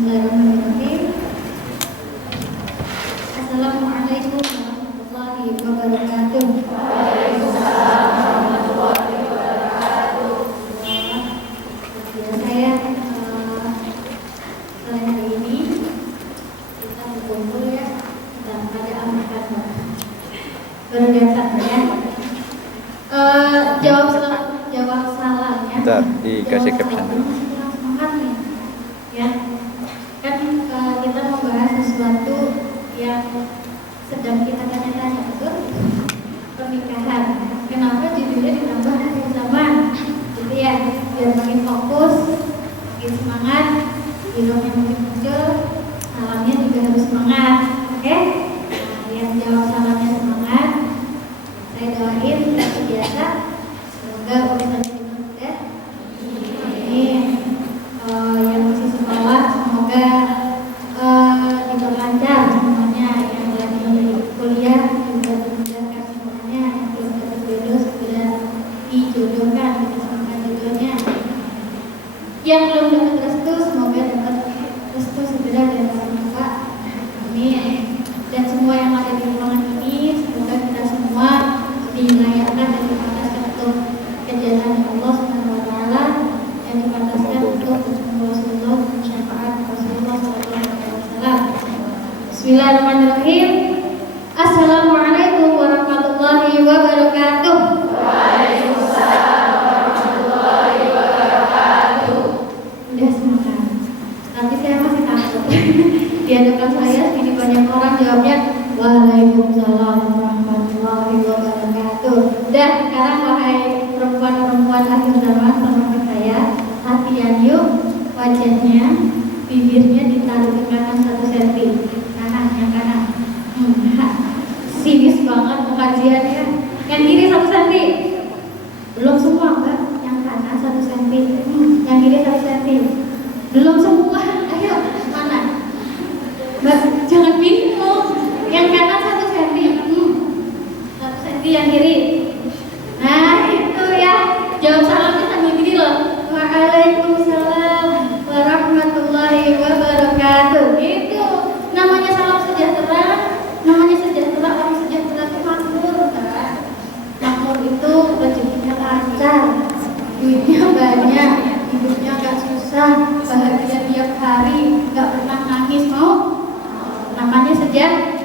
Bismillahirrahmanirrahim. Assalamualaikum warahmatullahi wabarakatuh. Waalaikumsalam warahmatullahi wabarakatuh. Saya sore hari ini kita berkumpul ya dan pada amankan baru datang ya. Jawab salahnya. Bentar, dikasih caption dulu. Semangat nih, ya. Kan kita membahas sesuatu yang sedang kita tanya-tanya, betul? Pernikahan. Kenapa judulnya ditambah akhir zaman? Gitu ya, biar makin fokus, makin semangat, hidupnya makin muncul, salamnya juga harus semangat, oke? Nah, yang jawab salamnya semangat, saya doain seperti biasa. Semoga urusannya dimudah. Amin. Yang masih sekolah semoga diperlancar semuanya. Yang lagi kuliah juga dimudahkan semuanya. Yang belum dapat jodoh segera dijodohkan, disesuaikan jodohnya. Yang belum dapat restu semoga dapat restu segera dari orang tua. Amin. Dan semua yang ada di ruangan ini semoga kita semua dilayakkan dan dipantaskan untuk kejayaan Allah Subhanahu wa taala yang dipantaskan untuk bertemu Rasulullah dan syafaat Rasulullah sallallahu alaihi wasallam. Bismillahirrahmanirrahim. Assalamualaikum warahmatullahi wabarakatuh. Waalaikumsalam warahmatullahi wabarakatuh. Udah semangat. Tapi saya masih takut. Di hadapan saya segini banyak orang jawabnya Waalaikumsalam warahmatullahi wabarakatuh. Udah, sekarang wahai perempuan-perempuan akhir zaman termasuk saya, latihan yuk wajahnya, bibirnya ditaruh ke kanan 1 cm, kanan, yang kanan. Sinis banget pengajiannya. Yang kiri 1 cm. Belum semua mbak, yang kanan 1 cm, yang kiri 1 cm. Belum semua. Ayo, mana? Mbak, jangan bingung. Yang kanan 1 cm, 1 cm yang kiri. Nah itu ya, jawab salamnya sambil gini loh. Waalaikumsalam warahmatullahi wabarakatuh. Itu namanya salam sejahtera. Namanya sejahtera, orang sejahtera itu makmur kan? Makmur itu rezekinya lancar, duitnya banyak, hidupnya gak susah, bahagia tiap hari, gak pernah nangis. Mau? Namanya sejahtera.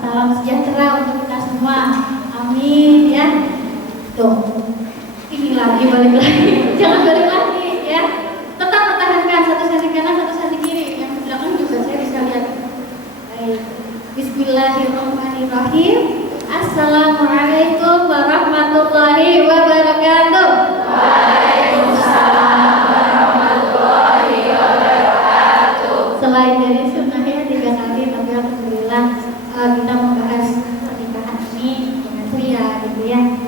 Salam sejahtera untuk kita semua. Amin ya. Tuh, ini lagi balik lagi. Jangan balik lagi ya. Tetap pertahankan 1 cm kanan 1 cm kiri. Yang di belakang juga saya bisa lihat. Baik. Bismillahirrahmanirrahim. Assalamualaikum warahmatullahi wabarakatuh. Waalaikumsalam warahmatullahi wabarakatuh. Selain dari sunnahnya 3 kali, tapi alhamdulillah kita membahas pernikahan ini dengan pria gitu ya.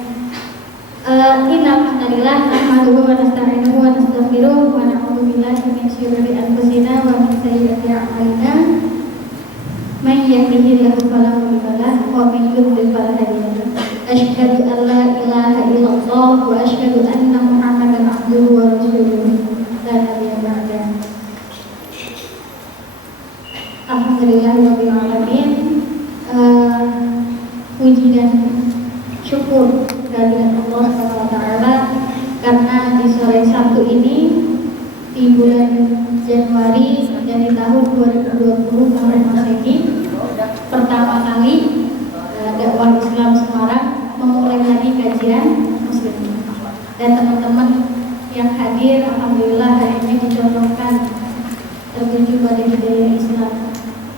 Innalhamdulillah nahmaduhu wa nasta'inuhu wa nastaghfiruh wa na'udzu billahi min syururi anfusina wa min sayyiati a'malina. May yahdihillahu fala mudilla lahu wa may yudlil fala hadiya lahu. Asyhadu an la ilaha illallah wa asyhadu anna Muhammadan abduhu wa rasuluh. La nabiyya ba'dahu. Alhamdulillahirabbil alamin. Puji dan syukur kehadirat Allah SWT karena di sore Sabtu ini di bulan Januari dan di tahun 2020 tahun Masehi pertama kali dakwah Islam Semarang memulai lagi kajian muslim dan teman-teman yang hadir alhamdulillah hari ini dicontohkan tertuju pada hidayah Islam.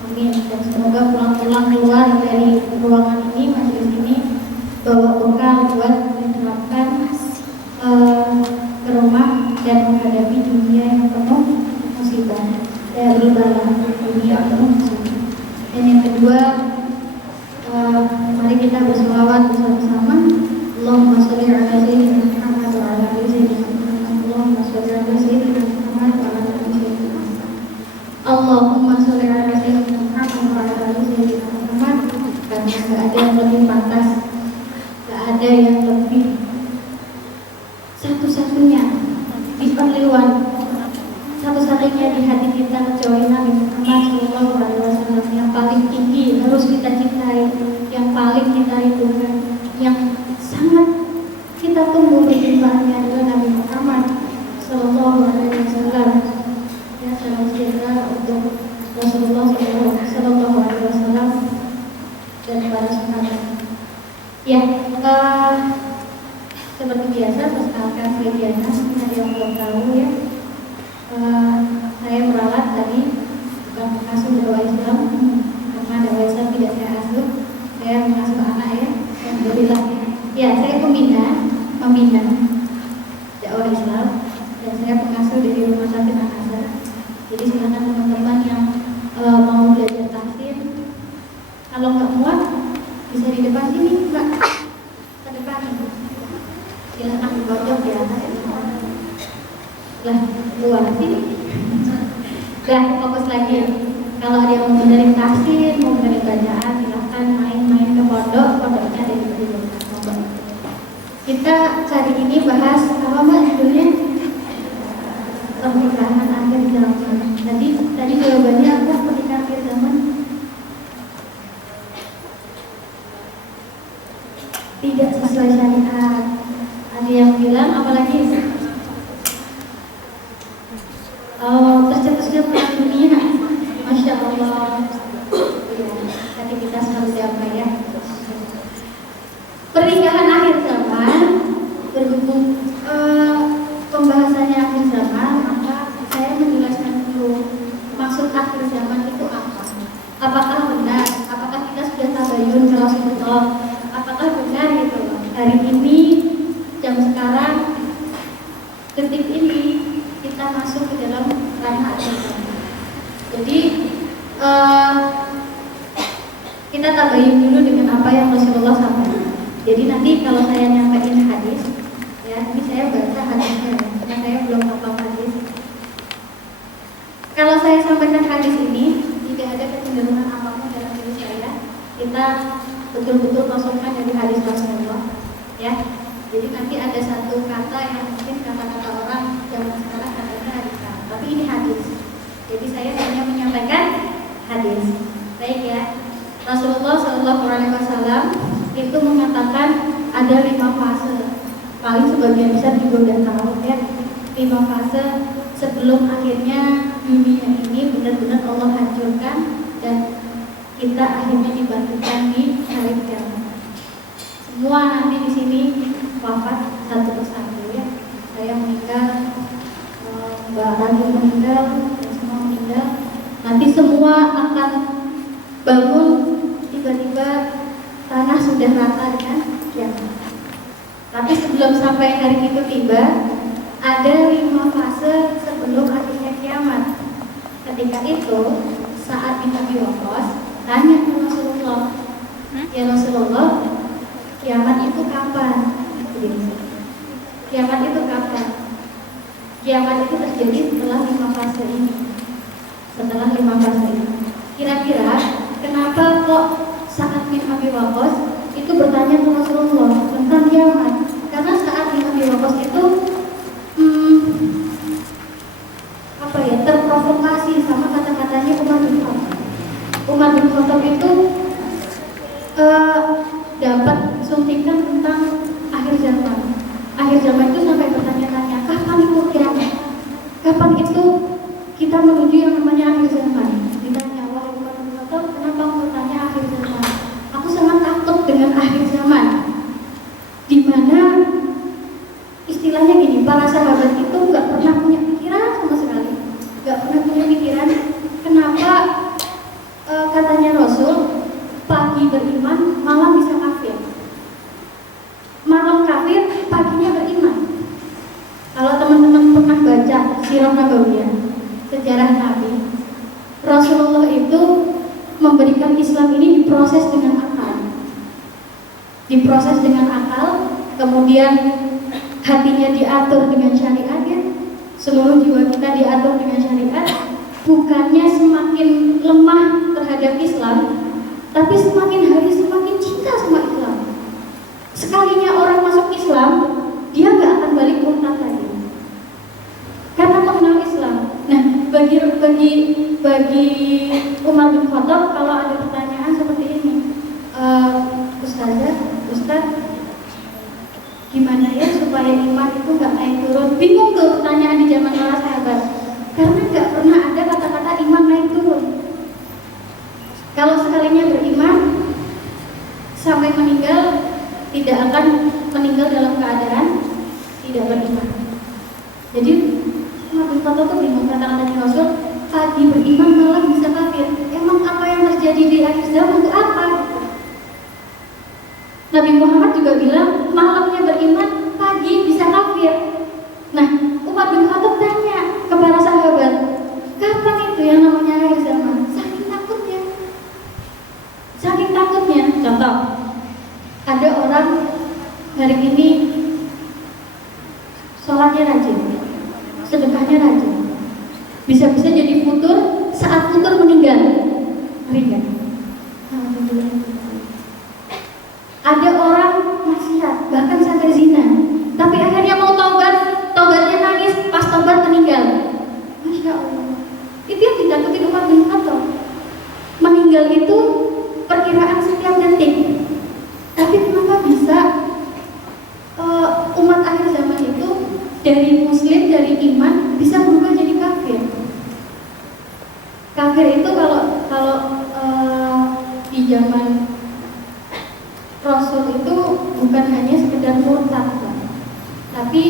Amin. Dan semoga pulang-pulang keluar dari ruangan ini, majelis ini bawa bekal buat menerapkan ke rumah dan menghadapi dunia yang penuh musibah dari bala dunia penuh musibah. Dan yang kedua, mari kita berselawat bersama-sama. Allahumma sholli ala sayyidina Muhammad wa ala ali sayyidina Muhammad. Allahumma sholli ala sayyidina satu-satunya di hati kita kecuali Nabi Muhammad SAW yang paling tinggi harus kita cintai, yang paling kita rindukan, yang sangat kita tunggu perjumpaannya adalah Nabi Muhammad SAW. Ya, salam sejahtera untuk Rasulullah SAW dan para sahabat. Ya, seperti biasa perkenalkan saya Diana, ada yang belum tahu ya. Saya merawat tadi bukan mengasuh dakwah Islam, karena dakwah Islam tidak saya asuh. Saya mengasuh anak ya, alhamdulillah. Ya, saya membina dakwah Islam dan saya pengasuh dari Rumah Sakit Al-Azhar. Jadi silakan teman-teman yang mau belajar tahsin, kalau nggak muat bisa di depan sini, Mbak. Ke depan. Silakan di pojok ya. Lah, luar sini. Lah, fokus lagi. Kalau ada yang mau benerin tahsin, mau benerin bacaan, silahkan main-main ke pondoknya ada di sini. Kita hari ini bahas apa Mbak judulnya? Pernikahan akhir zaman. Tadi jawabannya apa? Pernikahan akhir zaman? Tidak sesuai syariat. Ada yang bilang apalagi? Tercetusnya perang dunia. Masya Allah. Ya, tadi kita harus apa ya? Pernikahan akhir zaman berhubung pembahasannya akhir zaman, maka saya menjelaskan dulu maksud akhir zaman itu apa. Apakah benar? Apakah kita sudah tabayun ke Rasulullah? Apakah benar gitu loh? Hari ini, jam sekarang, detik ini kita masuk ke dalam ranah akhir zaman. Jadi kita tabayun dulu dengan apa yang Rasulullah sampaikan. Jadi nanti kalau saya nyampaikan hadis, ya ini saya baca hadisnya, karena saya belum hafal hadis. Kalau saya sampaikan hadis ini, tidak ada kecenderungan apapun dalam diri saya. Kita betul-betul masukkan dari hadis Rasulullah, ya. Jadi nanti ada satu kata yang mungkin kata-kata orang zaman sekarang katanya hadis, tapi ini hadis. Jadi saya hanya menyampaikan hadis. Baik ya. Rasulullah SAW itu mengatakan ada 5 fase. Paling sebagian besar juga udah tahu ya. 5 fase sebelum akhirnya dunia ini benar-benar Allah hancurkan dan kita akhirnya dibangkitkan di hari kiamat. Semua nanti di sini wafat satu persatu ya. Saya meninggal, Mbak Rani meninggal, dan semua meninggal. Nanti semua akan bangun, tiba-tiba tanah sudah rata dengan kiamat. Tapi sebelum sampai hari itu tiba, ada 5 fase sebelum akhirnya kiamat. Ketika itu, saat Ibnu Abi Waqqas tanya ke Rasulullah, ya Rasulullah, kiamat itu kapan? Kiamat itu kapan? Kiamat itu terjadi setelah 5 fase ini. Setelah 5 fase ini. Kira-kira kenapa kok saat Ibnu Abi Waqqas itu bertanya ke Rasulullah tentang kiamat? Karena saat Ibnu Abi Waqqas itu terprovokasi sama kata-katanya Umar bin Khattab. Umar bin Khattab itu dapat suntikan tentang akhir zaman. Akhir zaman itu sampai bertanya-tanya, kapan itu kiamat? Kapan itu kita menuju yang namanya akhir zaman? Ditanya, wahai Umar bin Khattab, kenapa bertanya akhir zaman? Aku sangat takut dengan akhir zaman, di mana istilahnya gini, para sahabat itu nggak pernah punya pikiran sama sekali, nggak pernah punya pikiran kenapa katanya Rasul pagi beriman, malam bisa kafir, malam kafir, paginya beriman. Kalau teman-teman pernah baca Sirah Nabawiyah, sejarah Nabi, Rasulullah itu memberikan Islam ini diproses dengan akal, kemudian hatinya diatur dengan syariat ya. Seluruh jiwa kita diatur dengan syariat. Bukannya semakin lemah terhadap Islam, tapi semakin hari semakin cinta sama Islam. Sekalinya orang masuk Islam, dia nggak akan balik murtad lagi, karena mengenal Islam. Nah, bagi Umar bin Khattab kalau ada pertanyaan seperti ini, Ustaz, gimana ya supaya iman itu nggak naik turun? Bingung tuh pertanyaan di zaman para sahabat, karena nggak pernah ada kata-kata iman naik turun. Kalau sekalinya beriman sampai meninggal, tidak akan meninggal dalam keadaan tidak beriman. Jadi Umar bin Khattab tuh bingung, kata-katanya Rasul, pagi beriman malam bisa kafir. Emang apa yang terjadi di akhir zaman itu apa? Nabi Muhammad juga bilang malamnya beriman, pagi bisa kafir. Nah, Umar bin Khattab tanya ke para sahabat, kapan itu yang namanya akhir zaman? Saking takutnya. Contoh, ada orang hari ini sholatnya rajin, sedekahnya rajin, bisa-bisa jadi futur, saat futur meninggal. Ngeri. Ada orang maksiat, bahkan sampai zina, tapi akhirnya mau tobatnya nangis, pas tobat meninggal. Masya Allah. Itu yang ditakuti Umar bin Khattab. Meninggal itu perkiraan setiap detik. Tapi kenapa bisa umat akhir zaman itu dari muslim, dari iman bisa berubah jadi kafir? Kafir itu kalau di zaman Rasul itu bukan hanya sekedar murtad, tapi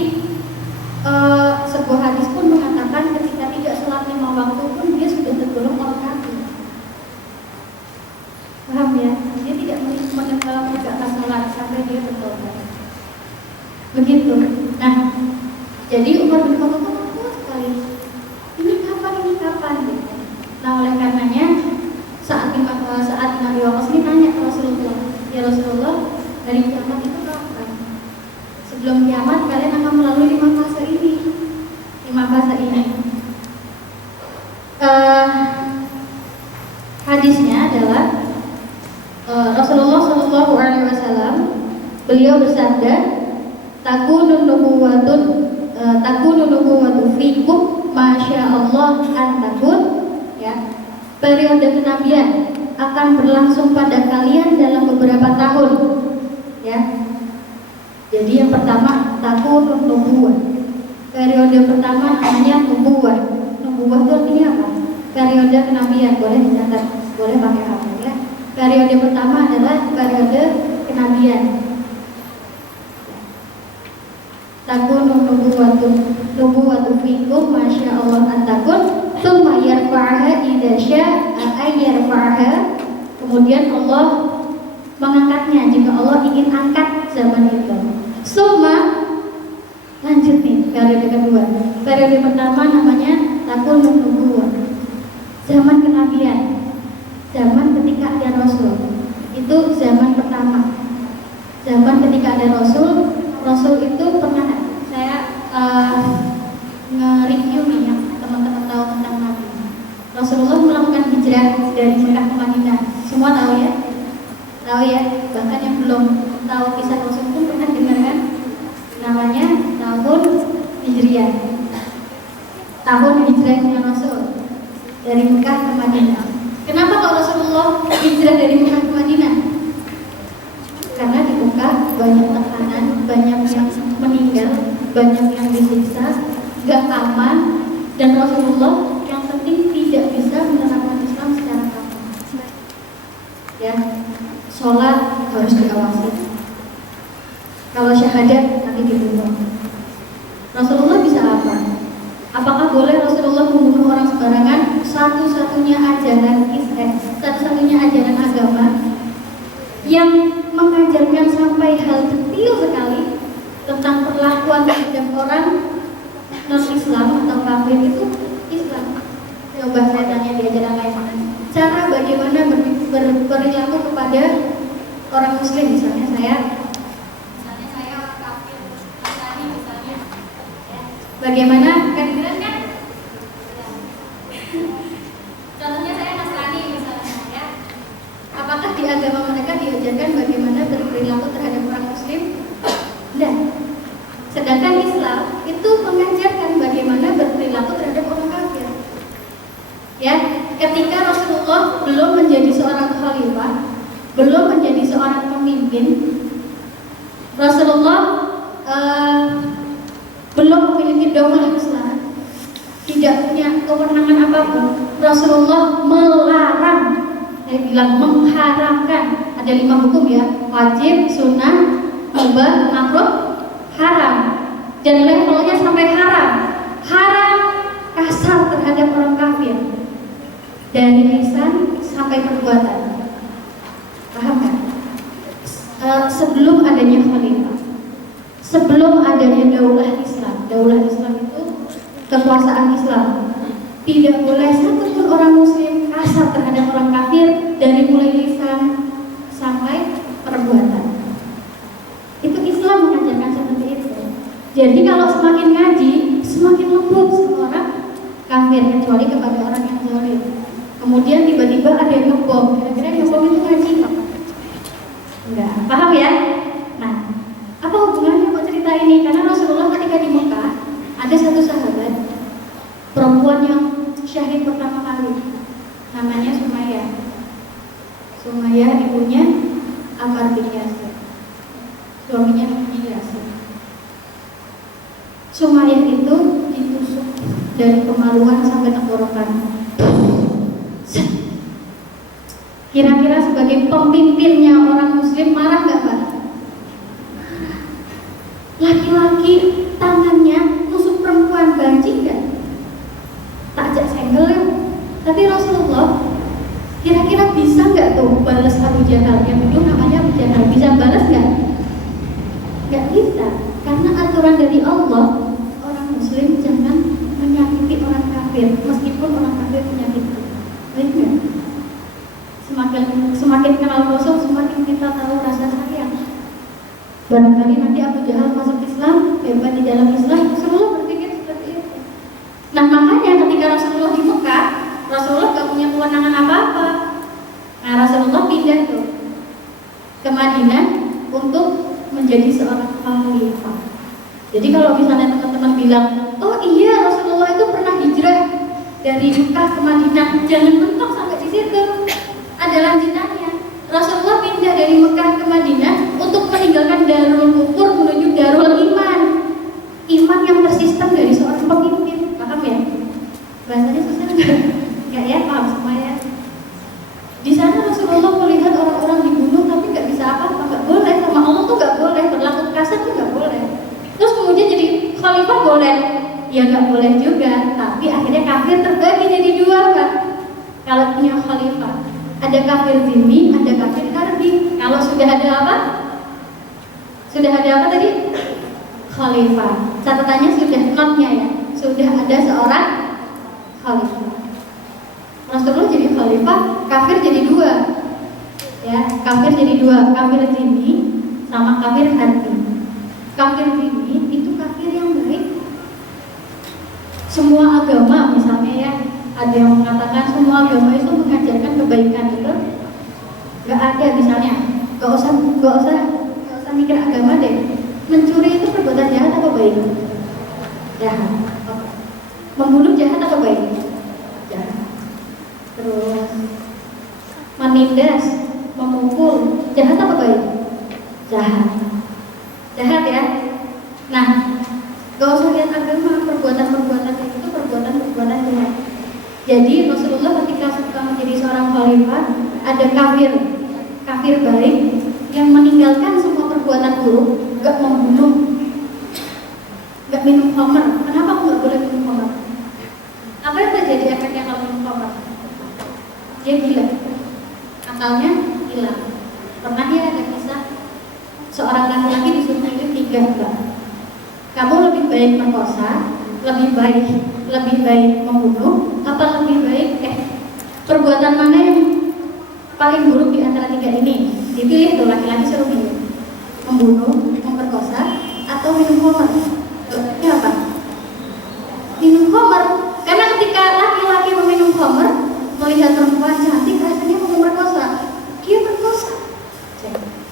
sebuah hadis pun mengatakan ketika tidak sholat 5 waktu pun dia sudah tergolong orang kafir. Paham ya? Dia tidak menegakkan sholat sampai dia bertobat. Begitu. Nah, jadi Umar bin Khattab takut sekali. Ini kapan? Gitu. Nah, oleh karenanya saat Imam Abi Waqqas ini tanya ke Rasulullah, ya Rasulullah, hari kiamat itu kapan? Sebelum kiamat kalian akan melalui 5 fase ini. Hadisnya adalah Rasulullah Shallallahu Alaihi Wasallam, beliau bersabda, takunu nubuwwatu fikum masya Allah an takun, ya, periode kenabian akan berlangsung pada kalian dalam beberapa tahun, ya. Jadi yang pertama takunu nubuwwah, periode pertama namanya nubuwwah. Nubuwwah itu artinya apa? Periode kenabian, boleh dicatat, boleh pakai HP ya. Periode pertama adalah periode kenabian. Takunu nubuwwatu fikum masya Allah an takun, tsumma yarfa'aha idza syaa ay yarfa'aha. Kemudian Allah mengangkatnya jika Allah ingin angkat zaman itu. Tsumma, lanjut nih periode kedua. Periode pertama namanya takunu nubuwwah, zaman kenabian. Zaman ketika ada Rasul, itu zaman pertama. Zaman ketika ada Rasul itu pernah saya nge-review nih yang teman-teman tahu tentang Nabi. Rasulullah melakukan hijrah dari Mekah ke Madinah. Semua tahu ya? Tahu ya? Bahkan yang belum tahu kisah Rasul pun pernah dengar kan? Namanya tahun Hijriah. Tahun hijrahnya Rasul dari Mekah ke Madinah. Kenapa kok Rasulullah hijrah dari Mekah ke Madinah? Karena di Mekah banyak tekanan, banyak yang meninggal, banyak yang disiksa, gak aman, dan Rasulullah yang penting tidak bisa menerapkan Islam secara kamu. Ya, sholat harus diawasi. Kalau syahadat nanti dibunuh. Rasulullah bisa apa? Apakah boleh Rasulullah membunuh orang sembarangan? Satu-satunya ajaran Islam, satu-satunya ajaran agama yang mengajarkan sampai hal detail sekali tentang perlakuan terhadap orang non-Islam atau kafir itu Islam. Coba saya tanya di ajaran lain, cara bagaimana berperilaku kepada orang Muslim, misalnya saya kafir, Nasrani misalnya, ya. Bagaimana kedengeran kan? Contohnya saya Nasrani misalnya, ya. Apakah di agama mereka diajarkan bagaimana berperilaku terhadap orang Muslim? Tidak. Sedangkan Islam itu mengajarkan bagaimana berperilaku terhadap orang kafir. Ya, ketika Rasulullah belum menjadi seorang khalifah, belum menjadi seorang pemimpin, Rasulullah belum memiliki daulah Islam, tidak punya kewenangan apapun. Rasulullah melarang, saya bilang mengharamkan. Ada 5 hukum ya: wajib, sunnah, mubah, makruh, haram. Dan levelnya sampai haram. Haram kasar terhadap orang kafir, dari lisan sampai perbuatan. Paham kan? Sebelum adanya khalifah, sebelum adanya daulah Islam itu kekuasaan Islam, tidak boleh satupun orang muslim kasar terhadap orang kafir, dari mulai lisan sampai perbuatan. Itu Islam mengajarkan seperti itu. Jadi kalau semakin ngaji, semakin lembut sama orang kafir, kecuali kepada orang yang zalim. Kemudian tiba-tiba ada yang ngebom, kira-kira yang ngebom itu ngaji nggak? Enggak, paham ya? Nah, apa hubungannya buat cerita ini? Karena Rasulullah ketika di Mekah, ada satu sahabat perempuan yang syahid pertama kali, namanya Sumayyah. Sumayyah ibunya Ammar bin Yasir, suaminya namanya Yasir. Sumayyah itu ditusuk dari kemaluan sampai tenggorokan. Kira-kira sebagai pemimpinnya orang muslim marah nggak Pak? Laki-laki tangannya nusuk perempuan, banci nggak? Takjak senggel ya. Tapi Rasulullah kira-kira bisa nggak tuh balas Abu Jahal? Yang itu namanya Abu Jahal, bisa balas nggak? Nggak bisa, karena aturan dari Allah, orang muslim jangan menyakiti orang kafir, meskipun orang kafir menyakiti. Baik nggak? Semakin kenal Rasul, semakin kita tahu rasa sayang. Barangkali nanti Abu Jahal masuk Islam, hebat di dalam Islam, Rasulullah berpikir seperti itu. Nah makanya ketika Rasulullah di Mekah, Rasulullah gak punya kewenangan apa-apa. Nah Rasulullah pindah tuh ke Madinah untuk menjadi seorang khalifah. Jadi kalau misalnya teman-teman bilang, oh iya Rasulullah itu pernah hijrah dari Mekah ke Madinah, jangan mentok sampai di situ. Ada lanjutannya. Rasulullah pindah dari Mekah ke Madinah untuk meninggalkan Darul Kufur menuju Darul Iman. Iman yang tersistem dari seorang pemimpin. Paham ya? Bahasanya susah enggak? Enggak ya? Paham semua ya? Di sana Rasulullah melihat orang-orang dibunuh tapi nggak bisa apa-apa, nggak boleh, sama Allah tuh nggak boleh, berlaku kasar tuh nggak boleh. Terus kemudian jadi khalifah boleh? Ya nggak boleh juga. Tapi akhirnya kafir terbagi jadi 2 Pak. Kalau punya khalifah, ada kafir zimmi, ada kafir harbi. Kalau sudah ada apa? Sudah ada apa tadi? Khalifah. Catatannya sudah notnya ya. Sudah ada seorang khalifah. Rasulullah jadi khalifah, kafir jadi 2. Ya, kafir jadi 2, kafir zimmi sama kafir harbi. Kafir zimmi itu kafir yang baik. Semua agama misalnya ya, ada yang mengatakan semua agama itu mengajarkan kebaikan, gitu. Gak ada misalnya, gak usah mikir agama deh. Mencuri itu perbuatan jahat atau baik? Jahat. Membunuh jahat atau baik? Jahat. Terus menindas, memukul, jahat atau baik? Jahat. Jahat ya. Nah, gak usah lihat agama, perbuatan-perbuatan itu perbuatan-perbuatan jahat. Jadi Rasulullah ketika menjadi seorang khalifah, ada kafir baik yang meninggalkan semua perbuatan buruk, gak membunuh, gak minum khamr. Kenapa aku gak boleh minum khamr? Apa yang terjadi efeknya kalau minum khamr? Dia gila, akalnya hilang. Pernah ya ada kisah seorang laki-laki disuruh milih 3 Mbak. Kamu lebih baik merkosa, lebih baik membunuh, apa lebih baik perbuatan mana yang paling buruk di antara 3 ini? Dipilih tuh, laki-laki suruh milih, membunuh, memperkosa, atau minum khamr. Ini apa? Minum khamr. Karena ketika laki-laki meminum khamr, melihat perempuan cantik, rasanya mau memperkosa, dia perkosa.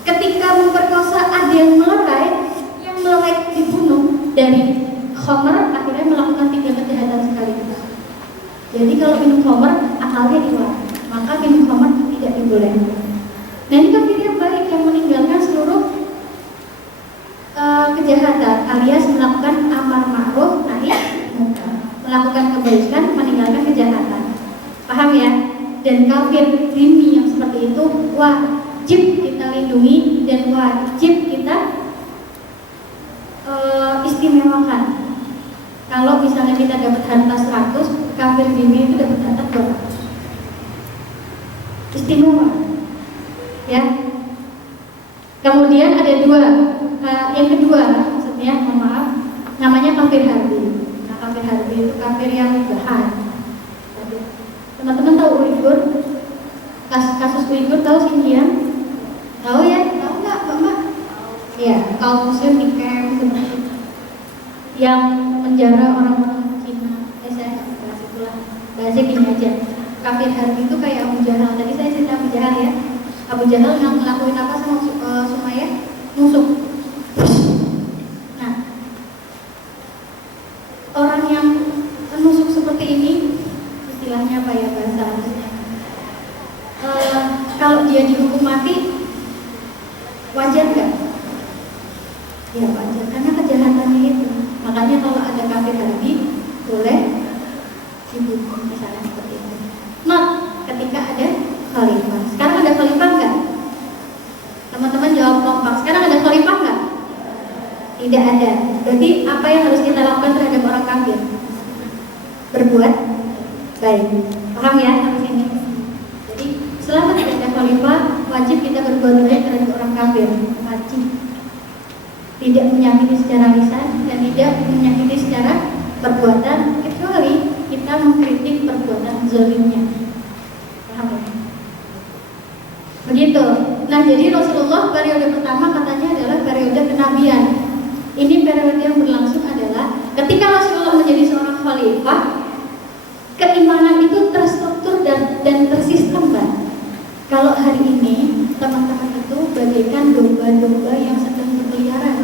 Ketika memperkosa ada yang melerai dibunuh. Dari khamr akhirnya melakukan 3 kejahatan sekaligus. Jadi kalau minum khamr akalnya hilang, maka Nabi Muhammad tidak dibolehkan. Nah ini kafir yang baik yang meninggalkan seluruh kejahatan alias melakukan amar ma'ruf nahi munkar, melakukan kebaikan, meninggalkan kejahatan. Paham ya? Dan kafir zimmi yang seperti itu wajib kita lindungi dan wajib kita istimewakan. Kalau misalnya kita dapat harta 100, kafir zimmi itu dapat harta 200. Istimewa. Ya. Kemudian ada dua. Yang kedua, maksudnya, mohon maaf, namanya kafir harbi. Nah, kafir harbi itu kafir yang jahat. Teman-teman tahu Uighur? Kasus Uighur tahu Xinjiang? Tahu ya? Tahu nggak, Mbak? Ya, kaum Muslim di camp seperti itu, yang menjara orang-orang Cina. Saya nggak bahas itulah. Bahasnya gini aja. Kafir harbi itu kayak Abu Jahal. Tadi saya cerita Abu Jahal ya. Abu Jahal ngelakuin apa sama Sumayyah? Nusuk. Nah, orang yang menusuk seperti ini, istilahnya apa ya bahasa harusnya? Kalau dia dihukum mati, wajar nggak? Ya wajar, karena kejahatannya itu. Makanya kalau ada kafir harbi, boleh dihukum misalnya seperti itu. Nah, ketika ada khalifah. Sekarang ada khalifah nggak? Teman-teman jawab kompak. Sekarang ada khalifah nggak? Tidak ada. Berarti apa yang harus kita lakukan terhadap orang kafir? Berbuat baik. Paham ya sampai sini? Jadi selama tidak ada khalifah, wajib kita berbuat baik terhadap orang kafir. Wajib. Tidak menyakiti secara lisan dan tidak menyakiti secara perbuatan, kecuali kita mengkritik perbuatan zalimnya. Paham ya? Begitu. Nah, jadi Rasulullah periode pertama katanya adalah periode kenabian. Ini periode yang berlangsung adalah ketika Rasulullah menjadi seorang khalifah, keimanan itu terstruktur dan tersistem, Mbak. Kalau hari ini teman-teman itu bagaikan domba-domba yang sedang berkeliaran,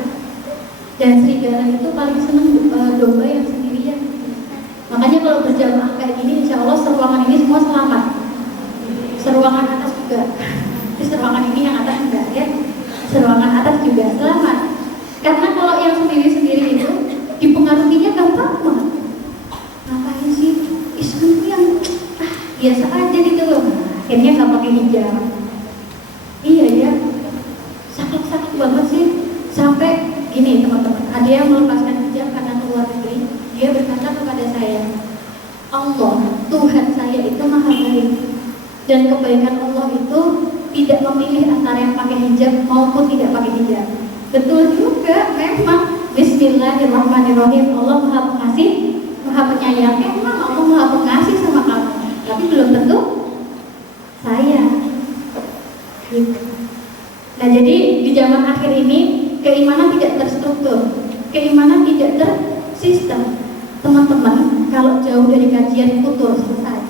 dan serigala itu paling senang domba yang sendirian. Makanya kalau berjamaah kayak gini, insya Allah seruangan ini semua selamat. Seruangan atas juga. Seruangan ini yang atas enggak ya, seruangan atas juga selamat. Karena kalau yang sendiri-sendiri itu dipengaruhinya gampang banget. Ngapain sih? Islam itu yang biasa aja gitu loh. Akhirnya nggak pakai hijab. Iya ya, sakit banget sih. Sampai gini teman-teman, ada yang melepaskan hijab karena keluar negeri. Dia berkata kepada saya, Allah, Tuhan saya itu maha baik, dan kebaikan Allah itu tidak memilih antara yang pakai hijab maupun tidak pakai hijab. Betul juga, memang. Bismillahirrahmanirrahim. Allah maha pengasih, maha penyayang. Memang Allah maha pengasih sama kamu, tapi belum tentu saya. Gitu. Nah, jadi di zaman akhir ini keimanan tidak terstruktur, keimanan tidak tersistem. Teman-teman, kalau jauh dari kajian futur selesai.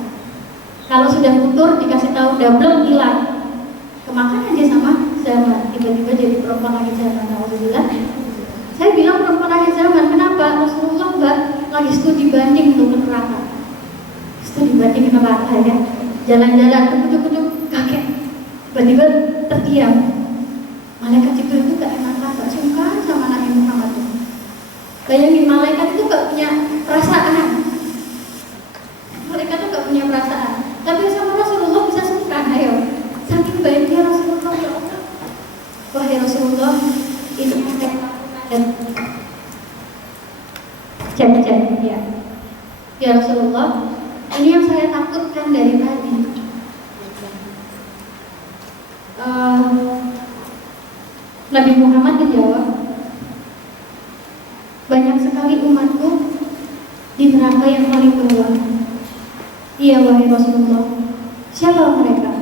Kalau sudah futur dikasih tahu double hilang. Kemakan aja sama zaman, tiba-tiba jadi perempuan lagi zaman. Alhamdulillah. Saya bilang perempuan lagi zaman, kenapa? Rasulullah Mbak lagi studi banding untuk neraka. Studi banding neraka ya. Jalan-jalan, keduk-keduk kakek, tiba-tiba terdiam. Malaikat Jibril itu gak enakan, gak suka sama Nabi Muhammad. Bayangin, malaikat itu gak punya perasaan. Malaikat itu gak punya perasaan. Tapi sama Rasulullah bisa suka, ayo. Saking baiknya Rasulullah, ya Allah. Wahai Rasulullah, ini dan cek ya. Ya Rasulullah, ini yang saya takutkan dari tadi. Nabi Muhammad menjawab, banyak sekali umatku di neraka yang paling bawah. Iya wahai Rasulullah. Siapa mereka?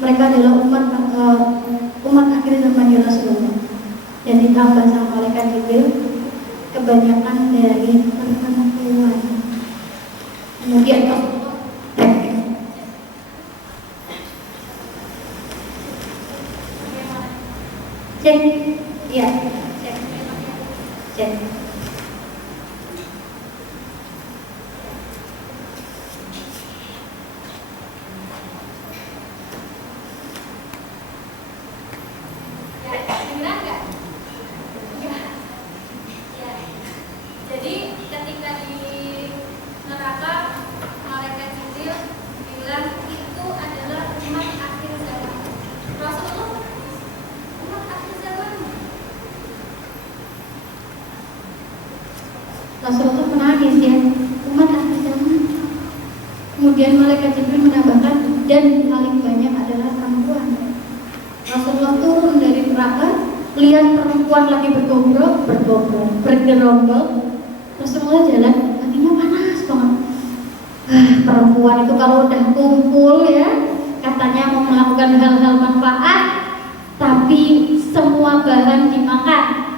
Mereka adalah umat akhir zaman ya Rasulullah. Dan ditambah sama malaikat Jibril, kebanyakan dari perempuan. Kemudian cek, ya, cek. Rasulullah menangis ya, umat akhir zaman. Kemudian malaikat Jibril menambahkan, dan paling banyak adalah perempuan. Rasulullah turun dari neraka, lihat perempuan lagi bergerombol. Rasulullah jalan, hatinya panas banget. Perempuan itu kalau udah kumpul ya, katanya mau melakukan hal-hal manfaat, tapi semua bahan dimakan.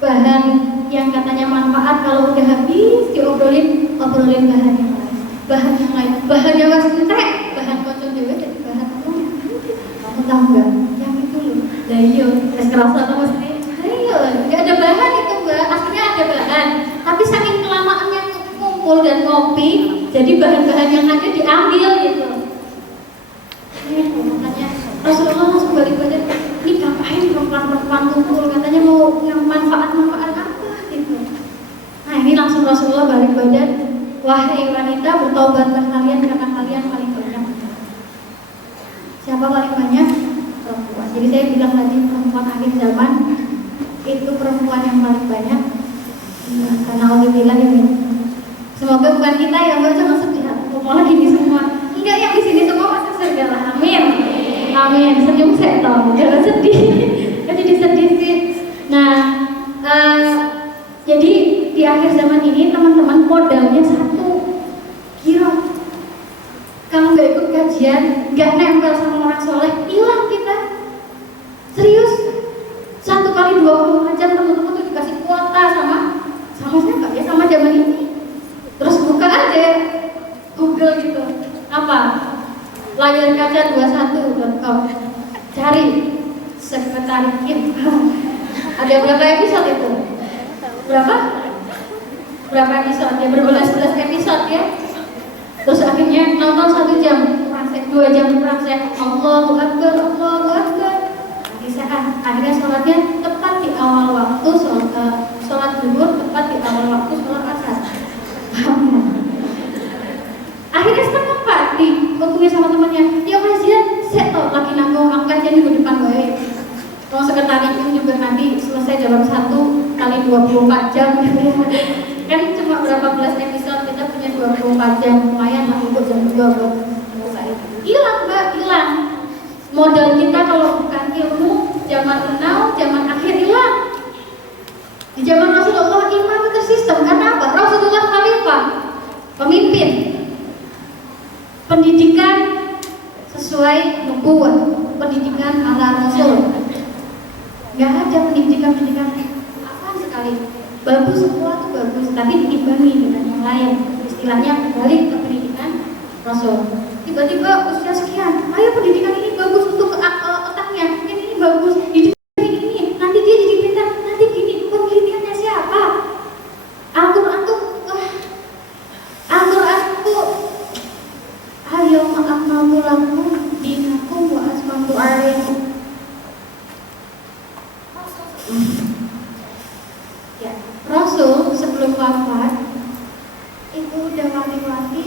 Bahan yang katanya manfaat kalau udah habis obrolin bahan yang lain. Bahan yang harus entek, bahan kocok dewe jadi bahan apa? Kamu tahu nggak? Yang itu loh. Lah iya, es kerasa sama sini. Ayo, nggak ada bahan itu mbak. Akhirnya ada bahan, tapi saking kelamaannya kumpul dan ngopi, jadi bahan-bahan yang ada diambil gitu. Makanya Rasulullah langsung balik badan. Ini ngapain perempuan kumpul? Katanya mau manfaat apa gitu. Nah ini langsung Rasulullah balik badan. Wahai wanita, bertobatlah kalian karena kalian paling banyak. Siapa paling banyak? Perempuan. Jadi saya bilang tadi perempuan akhir zaman itu perempuan yang paling banyak. Nah, karena Allah bilang ini. Semoga bukan kita ya mbak, jangan sedih. Mau lagi di semua. Enggak, yang di sini semua masuk surga lah. Amin. Amin. Senyum saya tahu. Jangan sedih. Jadi sedih sih. Nah, jadi di akhir zaman ini teman-teman modalnya satu, kira. Kalau nggak ikut kajian, nggak nempel sama orang soleh, hilang kita. Serius. 1 kali 24 jam teman-teman tuh dikasih kuota sama siapa ya, sama zaman ini. Terus buka aja Google gitu. Apa? Layar kaca 21.com. Cari sekretariat. Ada berapa episode itu? Berapa episode? Ya berbelas-belas episode ya. Terus akhirnya nonton 1 jam, praktek 2 jam praktek. Allahu Akbar, Allahu Akbar. Di saat akhirnya sholatnya tepat di awal waktu, sholat zuhur tepat di awal waktu sholat asar. Akhirnya setengah 4 di waktunya sama temannya. Ya kajian, saya tau lagi aku kajian minggu depan baik. Kalau sekretariat juga nanti selesai dalam 1 kali 24 jam gitu ya. Kan cuma berapa belas episode, kita punya 24 jam, lumayan lah untuk jam 2 buat buka itu. Hilang mbak, hilang. Modal kita kalau bukan ilmu, zaman now, zaman akhir hilang. Di zaman Rasulullah iman itu tersistem, karena apa? Rasulullah khalifah, pemimpin, pendidikan sesuai nubuwah, pendidikan ala Rasul. Gak ada pendidikan apa sekali. Bagus, semua tuh bagus, tapi diimbangi dengan yang lain. Istilahnya balik ke pendidikan Rasul. Tiba-tiba usia sekian, ayo pendidikan ini bagus untuk otaknya, ini bagus, didikan ini, nanti dia jadi pintar, nanti gini, penelitiannya siapa? Al-Quran tuh, ayo akmaltu lakum dinakum wa asmantu alaikum. Ya, Rasul sebelum wafat itu udah wanti-wanti,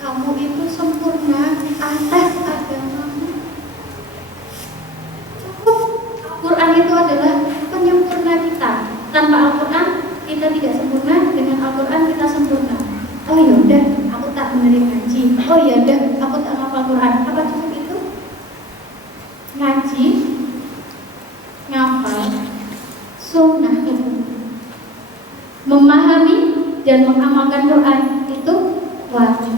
kamu itu sempurna atas agamamu. Cukup, Al-Quran itu adalah penyempurna kita. Tanpa Al-Quran kita tidak sempurna, dengan Al-Quran kita sempurna. Oh yaudah, aku tak benerin ngaji. Oh yaudah, aku tak hafal Quran. Apa cukup itu? Ngaji, ngafal, sunnah itu, memahami dan mengamalkan Quran itu wajib.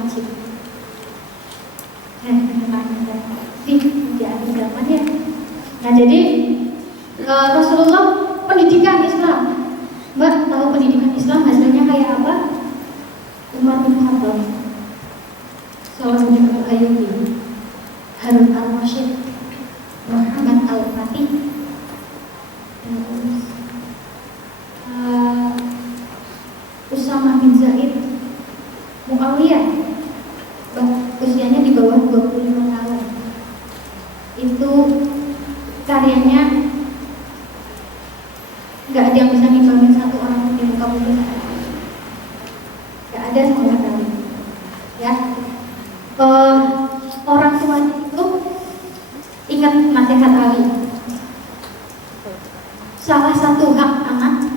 Di akhir zaman ya. Nah jadi Rasulullah pendidikan Islam. Mbak tahu pendidikan Islam hasilnya kayak apa? Umar bin Khattab, Salah bin Al-Ayyubi, Harun al-Rashid, Muhammad al-Fatih, Usama bin Zaid, Muawiyah, usianya di bawah 25 tahun. Itu karyanya nggak ada yang bisa ngimbangin satu orang di muka bumi. Gak ada sama sekali. Ya, orang tua itu ingat nasihat Ali. Salah satu hak anak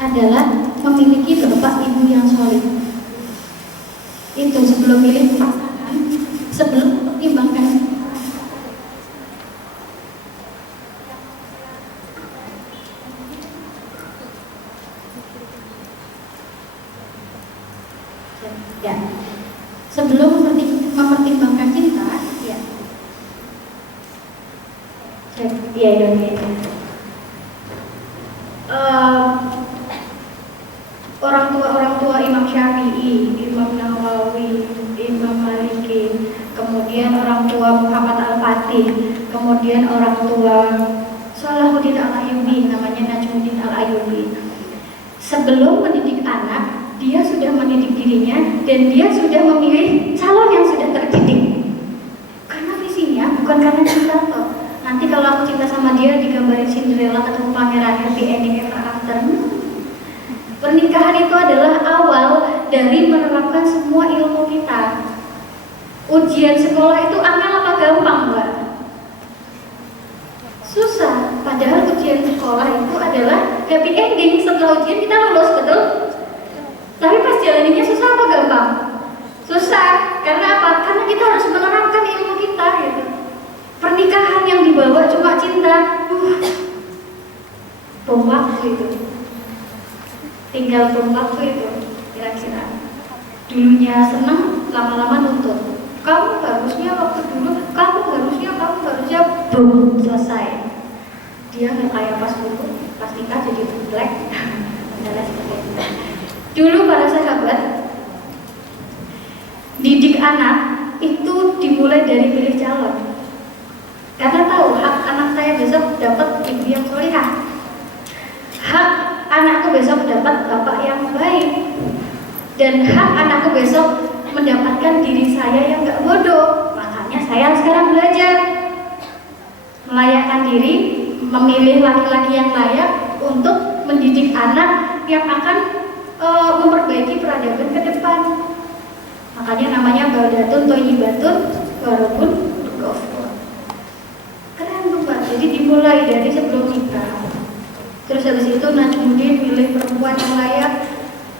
adalah memiliki bapak suami yang soleh. Itu sebelum milih pasangan, sebelum mempertimbangkan. Ya, sebelum mempertimbangkan cinta, ya. Iya, Indonesia. Orang tua Imam Syafi'i, Imam Nawawi, Imam Maliki, kemudian orang tua Muhammad Al-Fatih, kemudian orang tua Salahuddin Al-Ayyubi, namanya Najmuddin Al-Ayyubi. Sebelum mendidik anak, dia sudah mendidik dirinya dan dia sudah memilih calon yang sudah terdidik. Karena visinya bukan karena cinta toh. Nanti kalau aku cinta sama dia digambarin Cinderella ketemu pangeran happy ending ever after. Pernikahan itu adalah awal dari menerapkan semua ilmu kita. Ujian sekolah itu angel apa gampang, Mbak? Susah. Padahal ujian sekolah itu adalah happy ending. Setelah ujian kita lulus, betul? Tapi pas jalaninya susah apa gampang? Susah. Karena apa? Karena kita harus menerapkan ilmu kita gitu. Pernikahan yang dibawa cuma cinta, bom waktu itu. Tinggal bom waktu itu, kira-kira. Dulunya senang, lama-lama nuntut. Kamu harusnya waktu dulu, kamu harusnya, boom, selesai. Dia nggak kayak pas dulu, pas nikah jadi black, dan seperti itu. Dulu para sahabat, didik anak itu dimulai dari pilih calon. Karena tahu hak anak saya besok dapat ibu yang solihah, hak anakku besok dapat bapak yang baik, dan hak anakku besok mendapatkan diri saya yang gak bodoh. Makanya saya sekarang belajar melayakkan diri, memilih laki-laki yang layak untuk mendidik anak yang akan memperbaiki peradaban ke depan. Makanya namanya baldatun thayyibatun warabun ghafur. Keren tuh Mbak. Jadi dimulai dari sebelum nikah. Terus habis itu Najmuddin milih perempuan yang layak.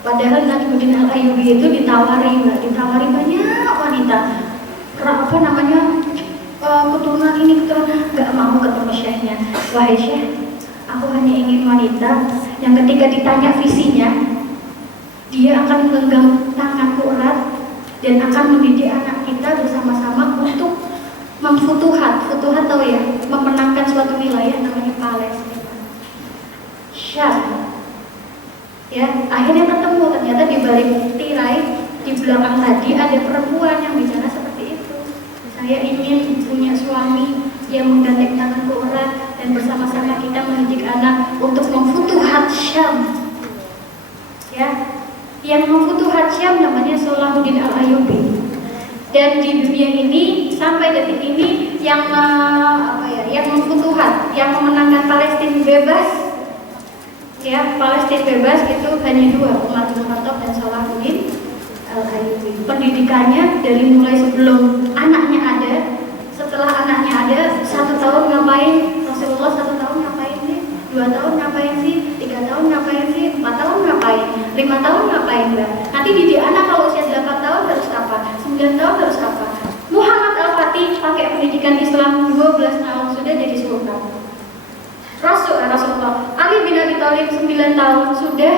Padahal Najmuddin Al-Ayyubi itu ditawari banyak wanita. Apa namanya? Keturunan ini keturunan, nggak mau ketemu syekhnya. Wahai syekh, aku hanya ingin wanita yang ketika ditanya visinya, dia akan menggenggam tanganku erat dan akan mendidik anak kita bersama-sama untuk memfutuhat tahu ya, memenangkan suatu wilayah namanya Palestina, Syam. Ya, akhirnya ketemu, ternyata di balik tirai di belakang tadi ada perempuan yang bicara seperti itu. Saya ingin punya suami yang menggandeng tanganku erat dan bersama-sama kita mendidik anak untuk memfutuhat Syam. Ya, yang memfutuhat Syam namanya Salahuddin Al-Ayyubi. Dan di dunia ini sampai detik ini yang yang memfutuhat, yang memenangkan Palestina bebas, ya Palestina bebas itu hanya dua, Umar bin Khattab dan Salahuddin Al-Ayyubi. Pendidikannya dari mulai sebelum anaknya ada, setelah anaknya ada, 1 tahun ngapain? Rasulullah 1 tahun ngapain sih? 2 tahun ngapain sih? 3 tahun ngapain sih? 4 tahun ngapain? 5 tahun ngapain Mbak? Nanti didik anak kalau usia 8 tahun harus apa? 9 tahun harus apa? Muhammad Al-Fatih pakai pendidikan Islam 12 tahun sudah jadi sultan. Rasulullah Ali bin Abi Thalib 9 tahun sudah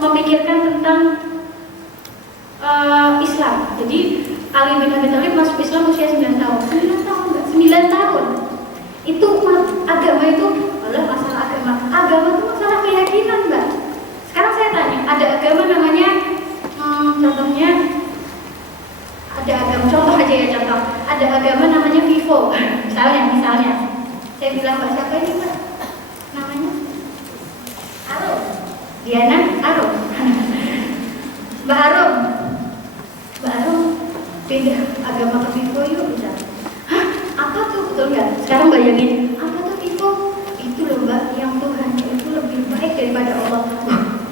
memikirkan tentang Islam. Jadi Ali bin Abi Thalib masuk Islam usia 9 tahun. 9 tahun Mbak, 9 tahun. Itu agama itu adalah masalah agama. Agama itu masalah keyakinan Mbak. Sekarang saya tanya, ada agama namanya contohnya ada agama, contoh aja ya contoh. Ada agama namanya Vivo. Misalnya saya bilang Mbak siapa ini Mbak? Namanya Arum. Diana Arum. Mbak Arum. Beda agama ke Vivo yuk bisa. Hah? Apa tuh? Betul nggak? Sekarang bayangin, apa tuh Vivo? Itu loh Mbak, yang Tuhan itu lebih baik daripada Allah.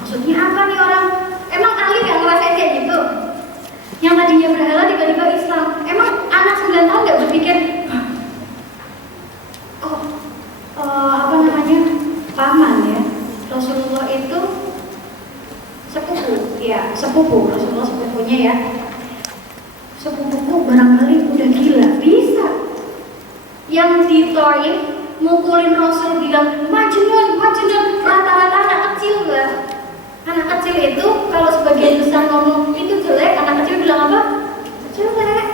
Maksudnya apa nih orang? Emang Ali nggak ngerasain kayak gitu? Yang tadinya berhala tiba-tiba Islam. Emang anak 9 tahun nggak berpikir, paman ya, Rasulullah itu Rasulullah sepupunya ya. Sepupuku barangkali udah gila, bisa. Yang di Taif mukulin Rasul bilang majnun, rata-rata anak kecil lah. Anak kecil itu kalau sebagian besar ngomong itu jelek, anak kecil bilang apa? Jelek.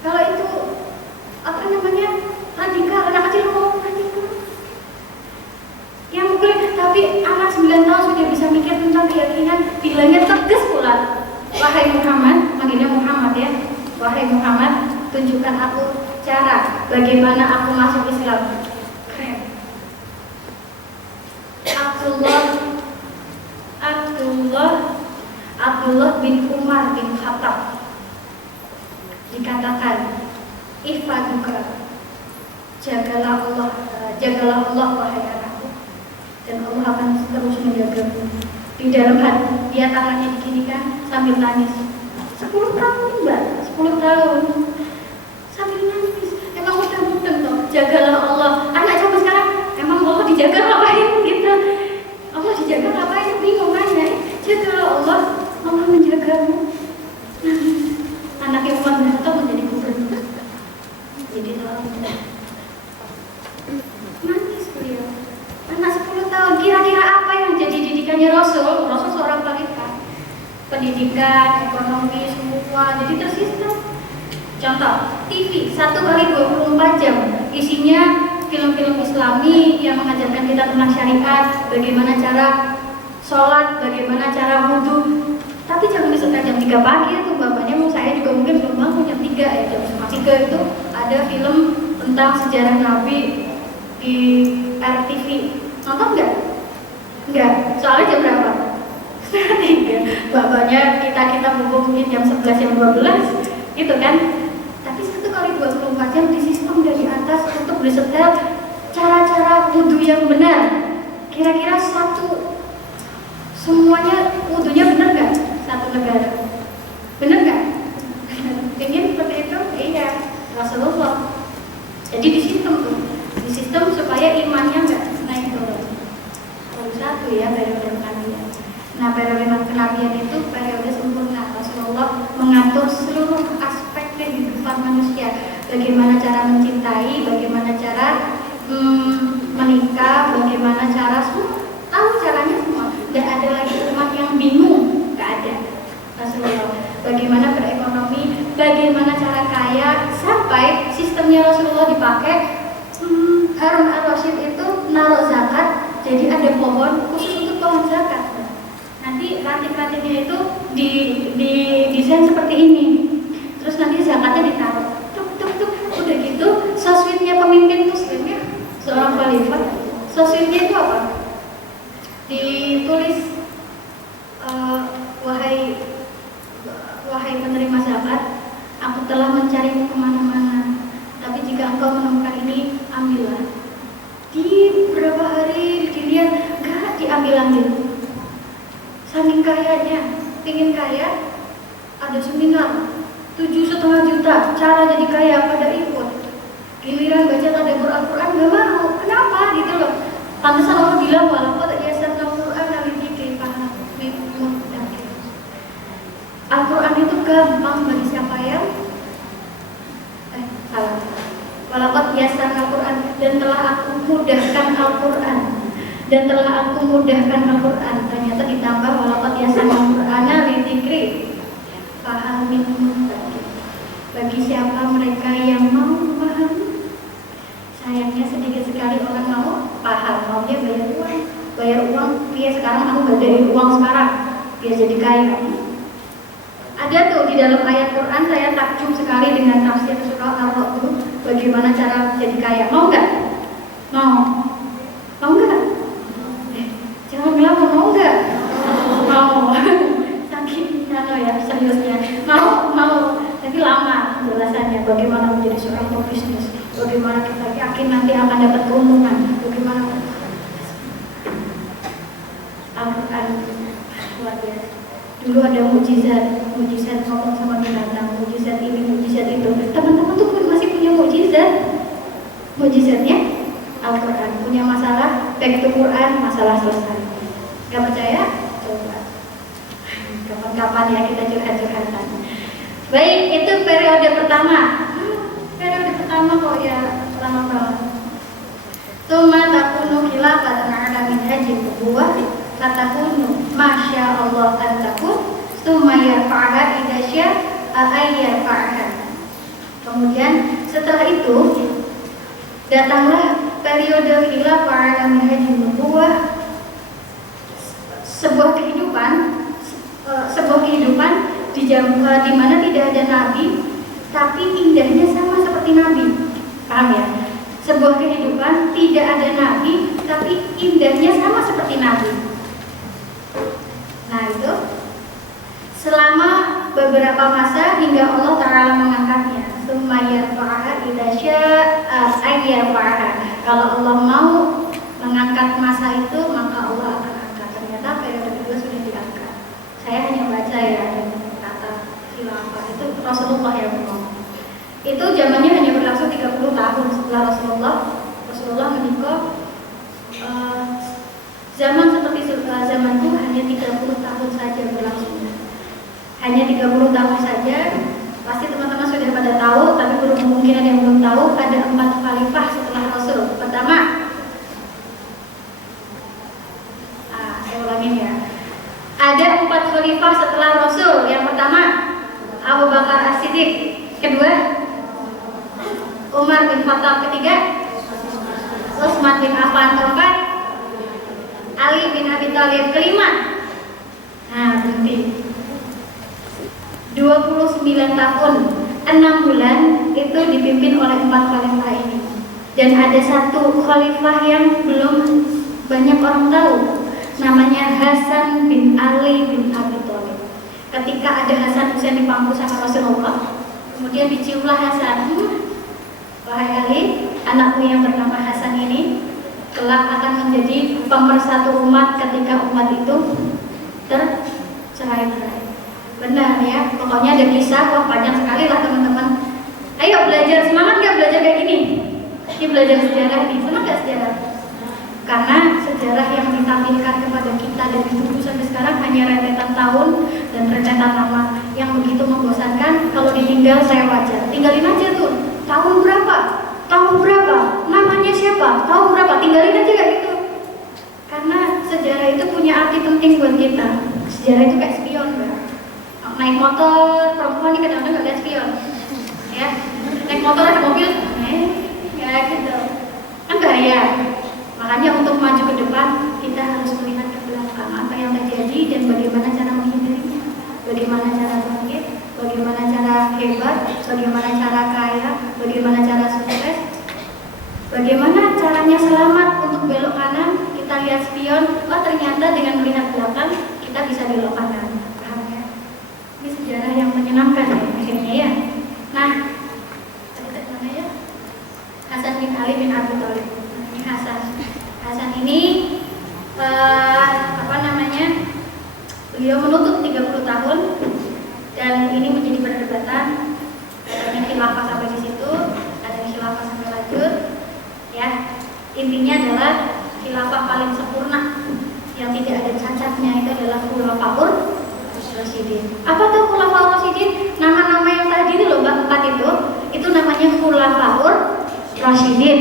Kalau itu apa namanya radikal, anak kecil ngomong radikal. Yang mungkin tapi anak 9 tahun sudah bisa mikir tentang keyakinan, bilangnya tegas pula. Wahai Muhammad, manggilnya Muhammad ya. Wahai Muhammad, tunjukkan aku cara bagaimana aku masuk Islam. Keren. Abdullah bin Umar bin Khattab dikatakan, ihfaduka, jagalah Allah wahai anakku, dan Allah akan terus menjagamu. Di dalam hati dia tangannya diginikan sambil nangis. 10 tahun mbak, 10 tahun sambil nangis. Emang udah mudeng toh, jagalah Allah. Anak zaman sekarang emang Allah dijaga ngapain gitu? Allah dijaga ngapain? Bingung kan ya? Jagalah Allah, Allah menjagamu. Anaknya Umar bin Khattab menjadi gubernur. Jadi nangis beliau. Anak 10 tahun, kira-kira apa yang jadi didikannya Rasul? Rasul seorang pendidikan, pendidikan, ekonomi, semua jadi tersistem. Contoh, TV 1 kali 24 jam isinya film-film Islami yang mengajarkan kita tentang syariat, bagaimana cara sholat, bagaimana cara wudhu. Tapi jangan disetel jam 3 pagi itu bapaknya, saya juga mungkin belum bangun jam 3 ya, jam 3 itu ada film tentang sejarah Nabi di RTV. Nonton nggak? Nggak. Soalnya jam berapa? Setengah 3. Bapaknya kita buku mungkin jam 11, jam 12 gitu kan. Tapi 1 kali 24 jam di sistem dari atas untuk disetel cara-cara wudhu yang benar. Kira-kira semuanya wudhunya benar nggak? Satu negara. Benar nggak? Ingin seperti itu? Iya, Rasulullah. Jadi di sistem tuh, di sistem supaya imannya nggak naik turun. Baru 1 ya periode kenabian. Nah periode kenabian itu periode sempurna. Rasulullah mengatur seluruh aspek kehidupan manusia. Bagaimana cara mencintai, bagaimana cara menikah, bagaimana cara semua. Tahu caranya semua. Tidak ada lagi umat yang bingung, nggak ada. Rasulullah. Bagaimana berekonomi, bagaimana cara kaya, sampai sistemnya Rasulullah dipakai. Harun al-Rasyid itu naruh zakat, jadi ada pohon khusus untuk pohon zakat. Nanti ranting-rantingnya itu di desain seperti ini. Terus nanti zakatnya ditaruh. Tuk, udah gitu, soswitnya pemimpin muslim ya, seorang khalifah. Soswitnya itu apa? Ditulis, wahai penerima zakat, aku telah mencarimu kemana-mana, tapi jika engkau menemukan ini, ambillah. Di beberapa hari dilihat, gak diambil-ambil. Saking kayanya, ingin kaya, ada seminar 7,5 juta cara jadi kaya, pada ikut. Giliran baca tadabbur Al-Quran gak mau, kenapa gitu loh. Pantesan Allah bilang walaupun yasarna Al-Quran al-dzikri fahmi muddakir. Al-Quran itu gampang bagi siapa yang salah. Walaupun yasarna Al-Quran, dan telah aku mudahkan Al-Quran, dan telah aku mudahkan Al-Quran. Ternyata ditambah walaupun yasarna Al-Quran al-dzikri fahmi muddakir. Bagi siapa mereka yang mau memahami. Sayangnya sedikit sekali orang mau paham, maunya bayar uang, dia sekarang aku gadain uang sekarang, dia jadi kaya. Ada tuh di dalam ayat Quran, saya takjub sekali dengan tafsir surah Ar-Ra'd itu, bagaimana cara jadi kaya. Mau nggak? Mau nggak? Jangan bilang mau nggak? Mau. Saking ya seriusnya. Mau. Tapi lama penjelasannya, bagaimana menjadi seorang pebisnis, bagaimana kita yakin nanti akan dapat keuntungan, bagaimana Al-Quran luar biasa. Dulu ada mukjizat ngomong sama binatang, mukjizat ini, mukjizat itu. Teman-teman tuh masih punya mukjizatnya Al-Quran. Punya masalah, back to Quran, masalah selesai. Gak percaya? Coba. Gak kapan ya kita curhat-curhatan. Baik, itu periode pertama. Periode pertama kok ya lama banget. Tsumma takunu khilafatan 'ala minhajin nubuwah fatakunu masya Allah an takun tsumma yarfa'aha idza syaa ayyarfa'aha. Kemudian setelah itu datanglah periode khilafah 'ala minhajin nubuwah, sebuah kehidupan di mana tidak ada nabi tapi indahnya sama seperti nabi. Paham ya? Sebuah kehidupan tidak ada nabi tapi indahnya sama seperti nabi. Nah, itu selama beberapa masa hingga Allah Ta'ala mengangkatnya. Sumayyarfa'aha idza syaa ayyarfa'aha. Kalau Allah mau mengangkat masa itu, maka Allah akan angkat. Ternyata periode kedua sudah diangkat. Saya hanya baca ya kata khilafah itu Rasulullah yang ngomong. Itu zamannya hanya berlangsung 30 tahun setelah Rasulullah menikah. Zaman seperti zamanku hanya 30 tahun saja berlangsungnya. Hanya 30 tahun saja. Pasti teman-teman sudah pada tahu, tapi mungkin ada yang belum tahu, ada 4 khalifah setelah Rasul. Pertama, saya ulangin ya. Ada 4 khalifah setelah Rasul. Yang pertama, Abu Bakar As-Siddiq. Kedua, Umar bin Khattab. Ketiga, Utsman bin Affan. Keempat, Ali bin Abi Thalib. Kelima, berhenti. 29 tahun 6 bulan itu dipimpin oleh 4 khalifah ini. Dan ada satu khalifah yang belum banyak orang tahu, namanya Hasan bin Ali bin Abi Thalib. Ketika ada Hasan Husain di pangku sama Rasulullah, kemudian diciumlah Hasan. Wahai Ali, anakmu yang bernama Hasan ini kelak akan menjadi pemersatu umat ketika umat itu tercerai-berai. Benar ya, pokoknya ada kisah, wah panjang sekali lah teman-teman. Ayo belajar, semangat gak belajar kayak gini? Ini belajar sejarah nih, senang gak sejarah? Karena sejarah yang ditampilkan kepada kita dari dulu sampai sekarang hanya rentetan tahun dan rentetan nama yang begitu membosankan. Kalau ditinggal saya wajar, tinggalin aja tuh. Tahun berapa? Namanya siapa? Tahun berapa? Tinggalin aja kayak gitu. Karena sejarah itu punya arti penting buat kita. Sejarah itu kayak spion, Mbak. Naik motor, perempuan ini kadang-kadang nggak lihat spion, ya. Naik motor ada mobil, ya gitu. Kan bahaya. Makanya untuk maju ke depan kita harus melihat ke belakang apa yang terjadi dan bagaimana cara menghindarinya, bagaimana cara bangkit, bagaimana cara hebat, bagaimana cara kaya, bagaimana cara sukses, bagaimana caranya selamat untuk belok kanan. Kita lihat spion, ternyata dengan melihat belakang kita bisa belok kanan. Ini sejarah yang menyenangkan ya akhirnya ya. Nah, tadi mana ya? Hasan bin Ali bin Abi Thalib. Ini Hasan ini beliau menutup 30 tahun dan ini menjadi perdebatan. Ada yang khilafah sampai di situ, ada yang khilafah sampai lanjut. Ya, intinya adalah khilafah paling sempurna yang tidak ada cacatnya itu adalah Khulafaur Rasyidin. Apa tuh Khulafaur Rasyidin? Nama-nama yang tadi itu loh, 4 itu namanya Khulafaur Rasyidin.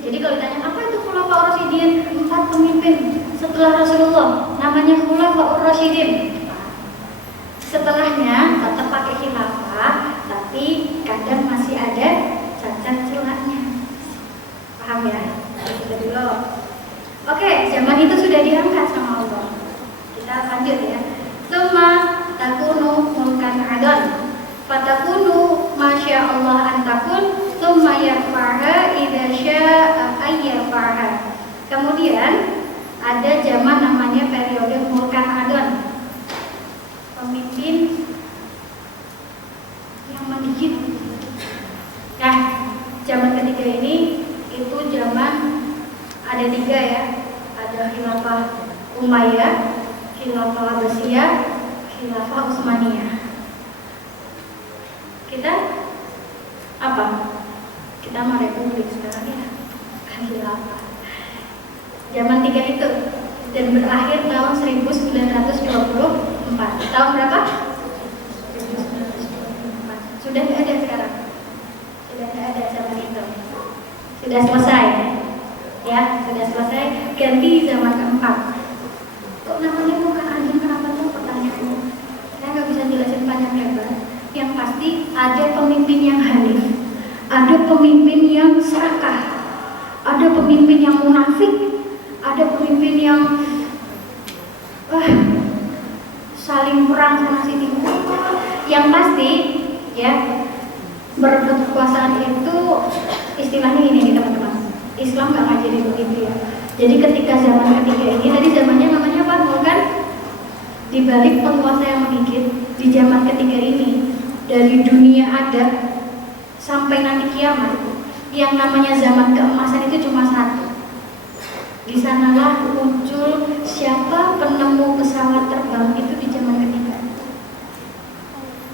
Jadi kalau ditanya apa itu Khulafaur Rasyidin, 4 pemimpin setelah Rasulullah, namanya Khulafaur Rasyidin. Setelahnya tetap pakai khilafah, tapi kadang masih ada cacat celahnya. Paham ya? Sudah dulu. Oke, zaman itu sudah diangkat sama Allah. Kita lanjut ya. Tsumma takunu mulkan adon fatakunu masya Allah antakun tsumma yarfa'ha idza syaa ayyarfa'ha. Kemudian ada zaman namanya periode mulkan adon, pemimpin yang menggigit. Nah, zaman ketiga ini itu zaman ada 3 ya, ada khilafah Umayyah, khilafah Abbasiyah, khilafah Utsmaniyah. Kita apa? Kita mau republik sekarang ya, kan khilafah. Zaman 3 itu dan berakhir tahun 1920 Tahun berapa? 1924. Sudah nggak ada sekarang. Sudah nggak ada zaman itu. Sudah selesai. Ya, sudah selesai. Ganti zaman keempat. Kok namanya bukan adil? Kenapa tuh pertanyaannya? Saya nggak bisa jelasin panjang lebar. Yang pasti ada pemimpin yang hanif, ada pemimpin yang serakah, ada pemimpin yang munafik, ada pemimpin yang saling perang sana sini. Yang pasti ya, berebut kekuasaan itu istilahnya ini nih teman-teman. Islam nggak ngajarin begitu ya. Jadi ketika zaman ketiga ini, tadi zamannya namanya apa? Bukan? Di balik penguasa yang menggigit di zaman ketiga ini, dari dunia ada sampai nanti kiamat, yang namanya zaman keemasan itu cuma satu. Di sanalah muncul siapa penemu pesawat terbang itu di zaman ketiga.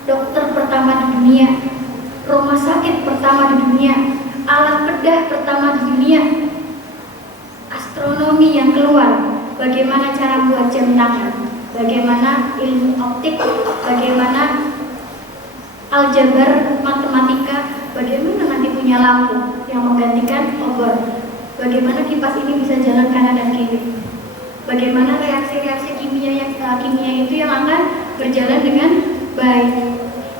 Dokter pertama di dunia, rumah sakit pertama di dunia, alat bedah pertama di dunia, astronomi yang keluar, bagaimana cara buat jam tangan, bagaimana ilmu optik, bagaimana aljabar matematika, bagaimana nanti punya lampu yang menggantikan obor, bagaimana kipas ini bisa jalan kanan dan kiri, bagaimana reaksi-reaksi kimia itu yang akan berjalan dengan baik.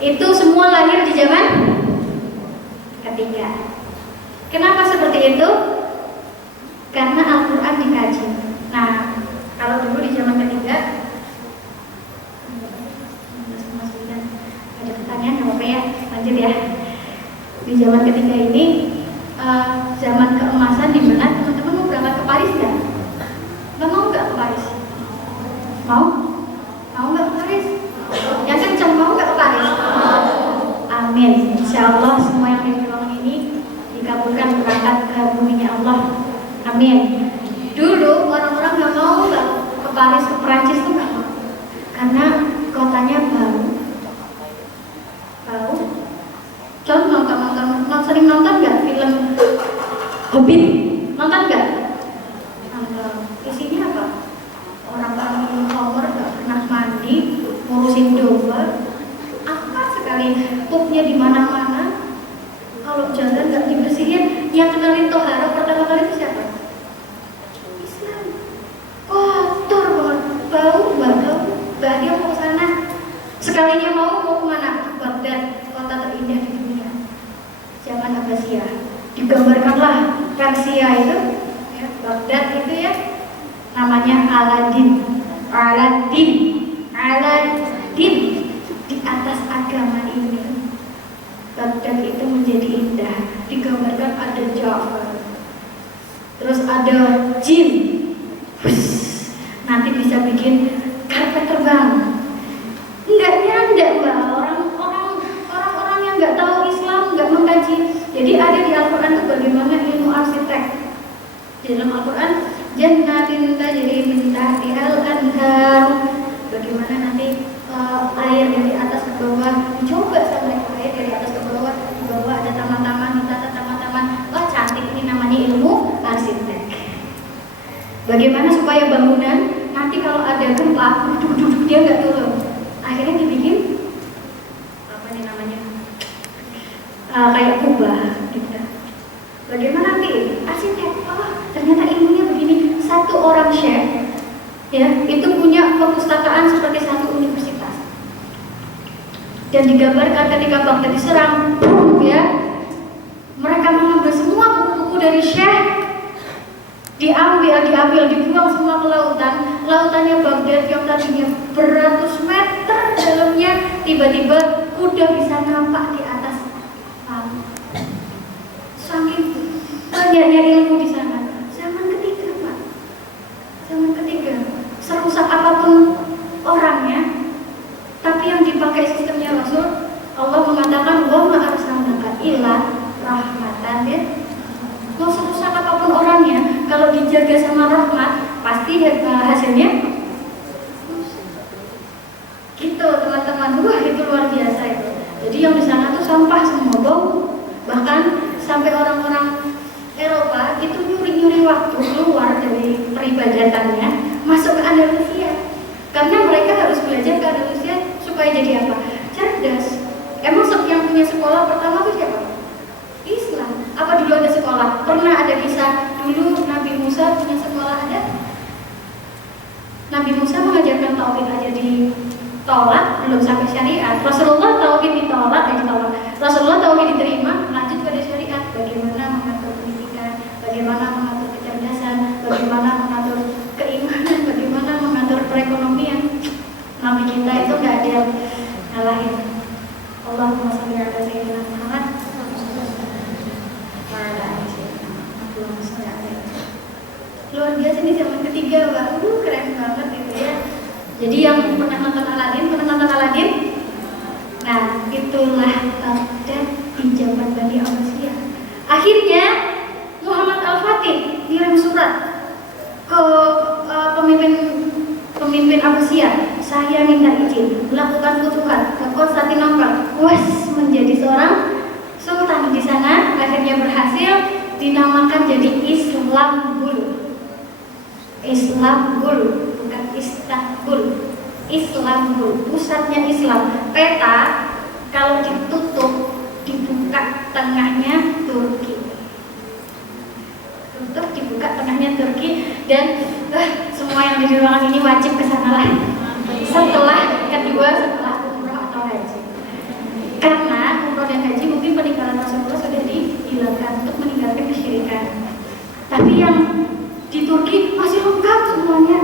Itu semua lahir di zaman ketiga. Kenapa seperti itu? Karena Al-Quran dikaji. Nah, kalau dulu di zaman ketiga, ada pertanyaan nggak apa-apa ya, lanjut ya. Di zaman ketiga ini, zaman keemasan di mana teman-teman mau berangkat ke Paris nggak? Mau nggak ke Paris? Mau? Mau nggak ke Paris? Yang kencang mau nggak ke Paris? Amin. Insya Allah semua yang di ruangan ini dikabulkan berangkat ke buminya Allah. Amin. Dulu orang-orang nggak mau nggak ke Paris, ke Perancis tuh nggak mau, karena kotanya bau. Contoh sering nonton nggak film Hobbit? Nonton nggak? Nonton. Isinya apa? Orang-orang minum khamr, nggak pernah mandi, ngurusin domba, apa sekali, pupnya di mana-mana. Kalau jalan nggak dibersihin, yang kenalin tohara pertama kali itu siapa? Islam. Kotor banget, bau, dia mau ke sana. Sekalinya mau kemana? Baghdad, kota terindah di dunia. Zaman Abbasiyah, digambarkanlah Persia itu, ya, Baghdad itu ya, namanya Aladin. Di atas agama ini, Baghdad itu menjadi indah. Digambarkan ada Jafar, terus ada jin, nanti bisa bikin karpet terbang. Enggak nyanda mbak, orang-orang yang nggak tahu Islam, nggak mengkaji. Jadi ada di Al-Quran itu bagaimana ilmu arsitek. Di dalam Al-Quran, jannatin tajri min tahtihal anhar, bagaimana nanti air dari atas ke bawah, dicoba sama air dari atas ke bawah, di bawah ada taman-taman, ditata taman-taman. Wah cantik, ini namanya ilmu arsitek. Bagaimana supaya bangunan nanti kalau ada gempa, duduk dia nggak turun. Akhirnya dibikin apa nih namanya, kayak kubah gitu. Bagaimana nanti arsitek? Oh ternyata ilmunya begini. Satu orang syekh ya itu punya perpustakaan seperti satu universitas. Dan digambarkan ketika Baghdad diserang, ya mereka mengambil semua buku-buku dari syekh, diambil, dibuang semua ke lautan. Lautannya Baghdad yang tadinya beratus meter dalamnya, tiba-tiba kuda bisa nampak di atas laut. Saking banyaknya ilmu di sana. Zaman ketiga, Pak. Zaman ketiga. Serusak apapun orangnya, tapi yang dipakai sistemnya Rasul, Allah mengatakan wa ma arsalnaka illa rahmatan ya. Mau serusak apapun orangnya, kalau dijaga sama rahmat, pasti hasilnya gitu teman-teman. Wah itu luar biasa itu. Jadi yang di sana tuh sampah semua bau. Bahkan sampai orang-orang Eropa itu nyuri-nyuri waktu keluar dari peribadatannya masuk ke Andalusia, karena mereka harus belajar ke cerdas. Emang yang punya sekolah pertama itu siapa? Islam. Apa dulu ada sekolah? Pernah ada kisah dulu Nabi Musa punya sekolah ada? Nabi Musa mengajarkan tauhid aja ditolak, belum sampai syariat. Rasulullah tauhid ditolak. Rasulullah tauhid diterima, lanjut pada syariat. Bagaimana mengatur pendidikan, bagaimana mengatur kecerdasan, bagaimana mengatur keimanan, bagaimana mengatur perekonomian. Nabi kita itu nggak ada yang ngalahin. Allahumma sholli ala sayyidina Muhammad. Luar biasa nih zaman ketiga, waduh keren banget gitu ya. Jadi yang pernah nonton Aladin? Nah, itulah pada di zaman Bani Abbasiyah. Akhirnya Muhammad Al-Fatih ngirim surat ke pemimpin Abbasiyah. Saya minta izin melakukan futuhat ke Konstantinopel, menjadi seorang sultan di sana. Akhirnya berhasil, dinamakan jadi Islambul, bukan Istanbul. Islambul, pusatnya Islam. Peta kalau ditutup, dibuka tengahnya Turki. Dan semua yang di ruangan ini wajib ke sana lah. Setelah umroh atau haji. Karena umroh dan haji mungkin peninggalan Rasulullah sudah dihilangkan untuk meninggalkan kesyirikan. Tapi yang di Turki masih lengkap semuanya.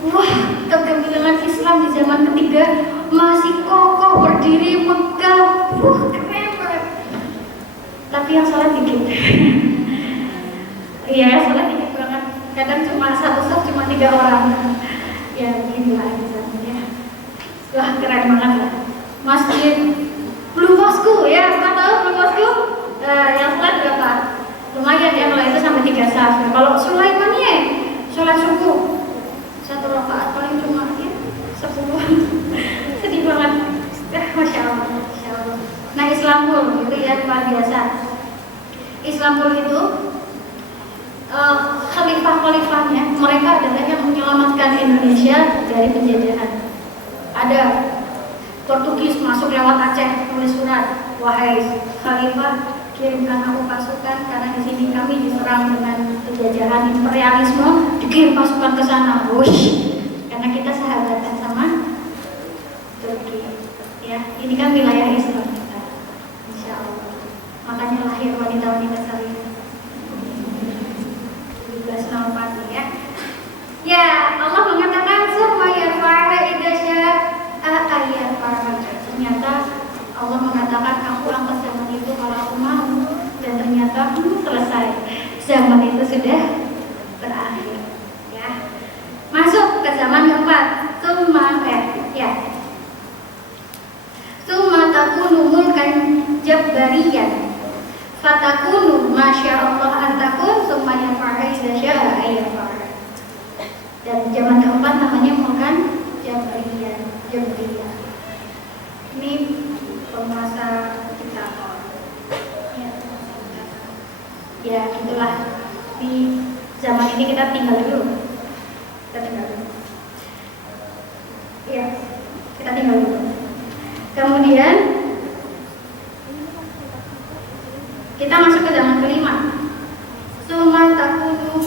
Wah, kegemilangan Islam di zaman ketiga masih kokoh berdiri megah. Keren banget. Tapi yang salah dikit. Iya, salah dikit banget. Kadang cuma satu saf cuma 3 orang. Ya beginilah misalnya. Wah, keren banget lah. Masjid Blue Mosque ya, kan tahu Blue Mosque? Yang sholat berapa? Lumayan ya, kalau itu sampai 3 saf. Kalau Sulaimaniyah, sholat subuh 1 rakaat paling cuma ya 10. Sedih banget. Masya Allah. Nah, Islambul itu ya luar biasa. Islambul itu khalifah-khalifahnya mereka adalah yang menyelamatkan Indonesia dari penjajahan. Ada Portugis masuk lewat Aceh, tulis surat, wahai khalifah, kirimkan aku pasukan karena di sini kami diserang dengan penjajahan imperialisme, dikirim pasukan ke sana. Karena kita sahabatan sama Turki. Ya, ini kan wilayah Islam kita. Insya Allah. Makanya lahir wanita-wanita salih. 1704 ya. Ya, Allah mengatakan supaya para idasya ayat para. Ternyata Allah mengatakan aku angkat zaman itu kalau aku mau, dan ternyata selesai. Zaman itu sudah berakhir. Ya. Masuk ke zaman keempat. Summa takunu mulkan jabbariyan. Fatakunu masya Allah antakun summa yanfa'ha idza sya'a ayyanfa'ha. Dan zaman keempat namanya mulkan jabriyah. Ini penguasa diktator. Ya, itulah. Di zaman ini kita tinggal dulu. Ya, kita tinggal dulu. Kemudian kita masuk ke zaman kelima. Summa takunu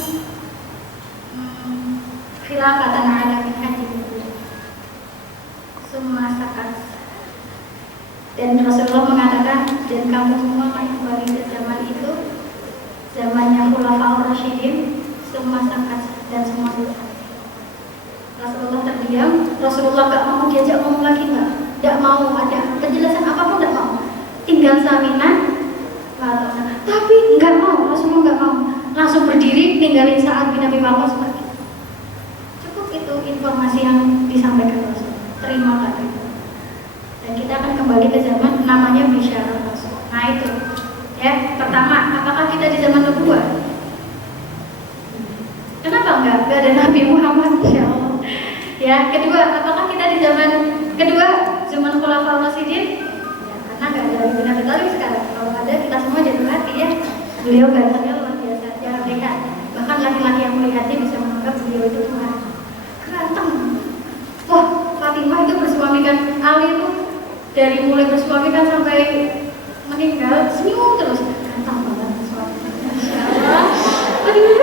khilafatan ala minhajil wujud. Summa sakat. Dan Rasulullah mengatakan, dan kamu semua akan kembali ke zaman itu, zamannya Khulafaur Rasyidin. Summa sakat, dan semua selesai. Rasulullah terdiam. Rasulullah gak mau diajak ngomong lagi, gak mau ada penjelasan apapun, gak mau. Tinggal saminan. Tapi nggak mau, Rasulullah nggak mau, langsung berdiri ninggalin Sa'ad bin Abi Waqqas pergi. Cukup itu informasi yang disampaikan Rasul. Terima kasih. Dan kita akan kembali ke zaman namanya Bisyarah Rasul. Nah itu, ya. Pertama, apakah kita di zaman nubuwah? Kenapa enggak? Gak ada Nabi Muhammad, Insya Allah. Ya. Kedua, apakah kita di zaman Khulafaur Rasyidin? Karena nggak ada lagi bin Abi Thalib sekarang. Kalau ada, kita semua jatuh hati ya. Beliau gantengnya luar biasa, jangan lihat. Bahkan laki-laki yang melihatnya bisa menganggap beliau itu Tuhan. Ganteng. Wah, Fatimah itu bersuamikan Ali itu dari mulai bersuami kan sampai meninggal senyum terus, ganteng banget suami. Masya Allah. Aduh.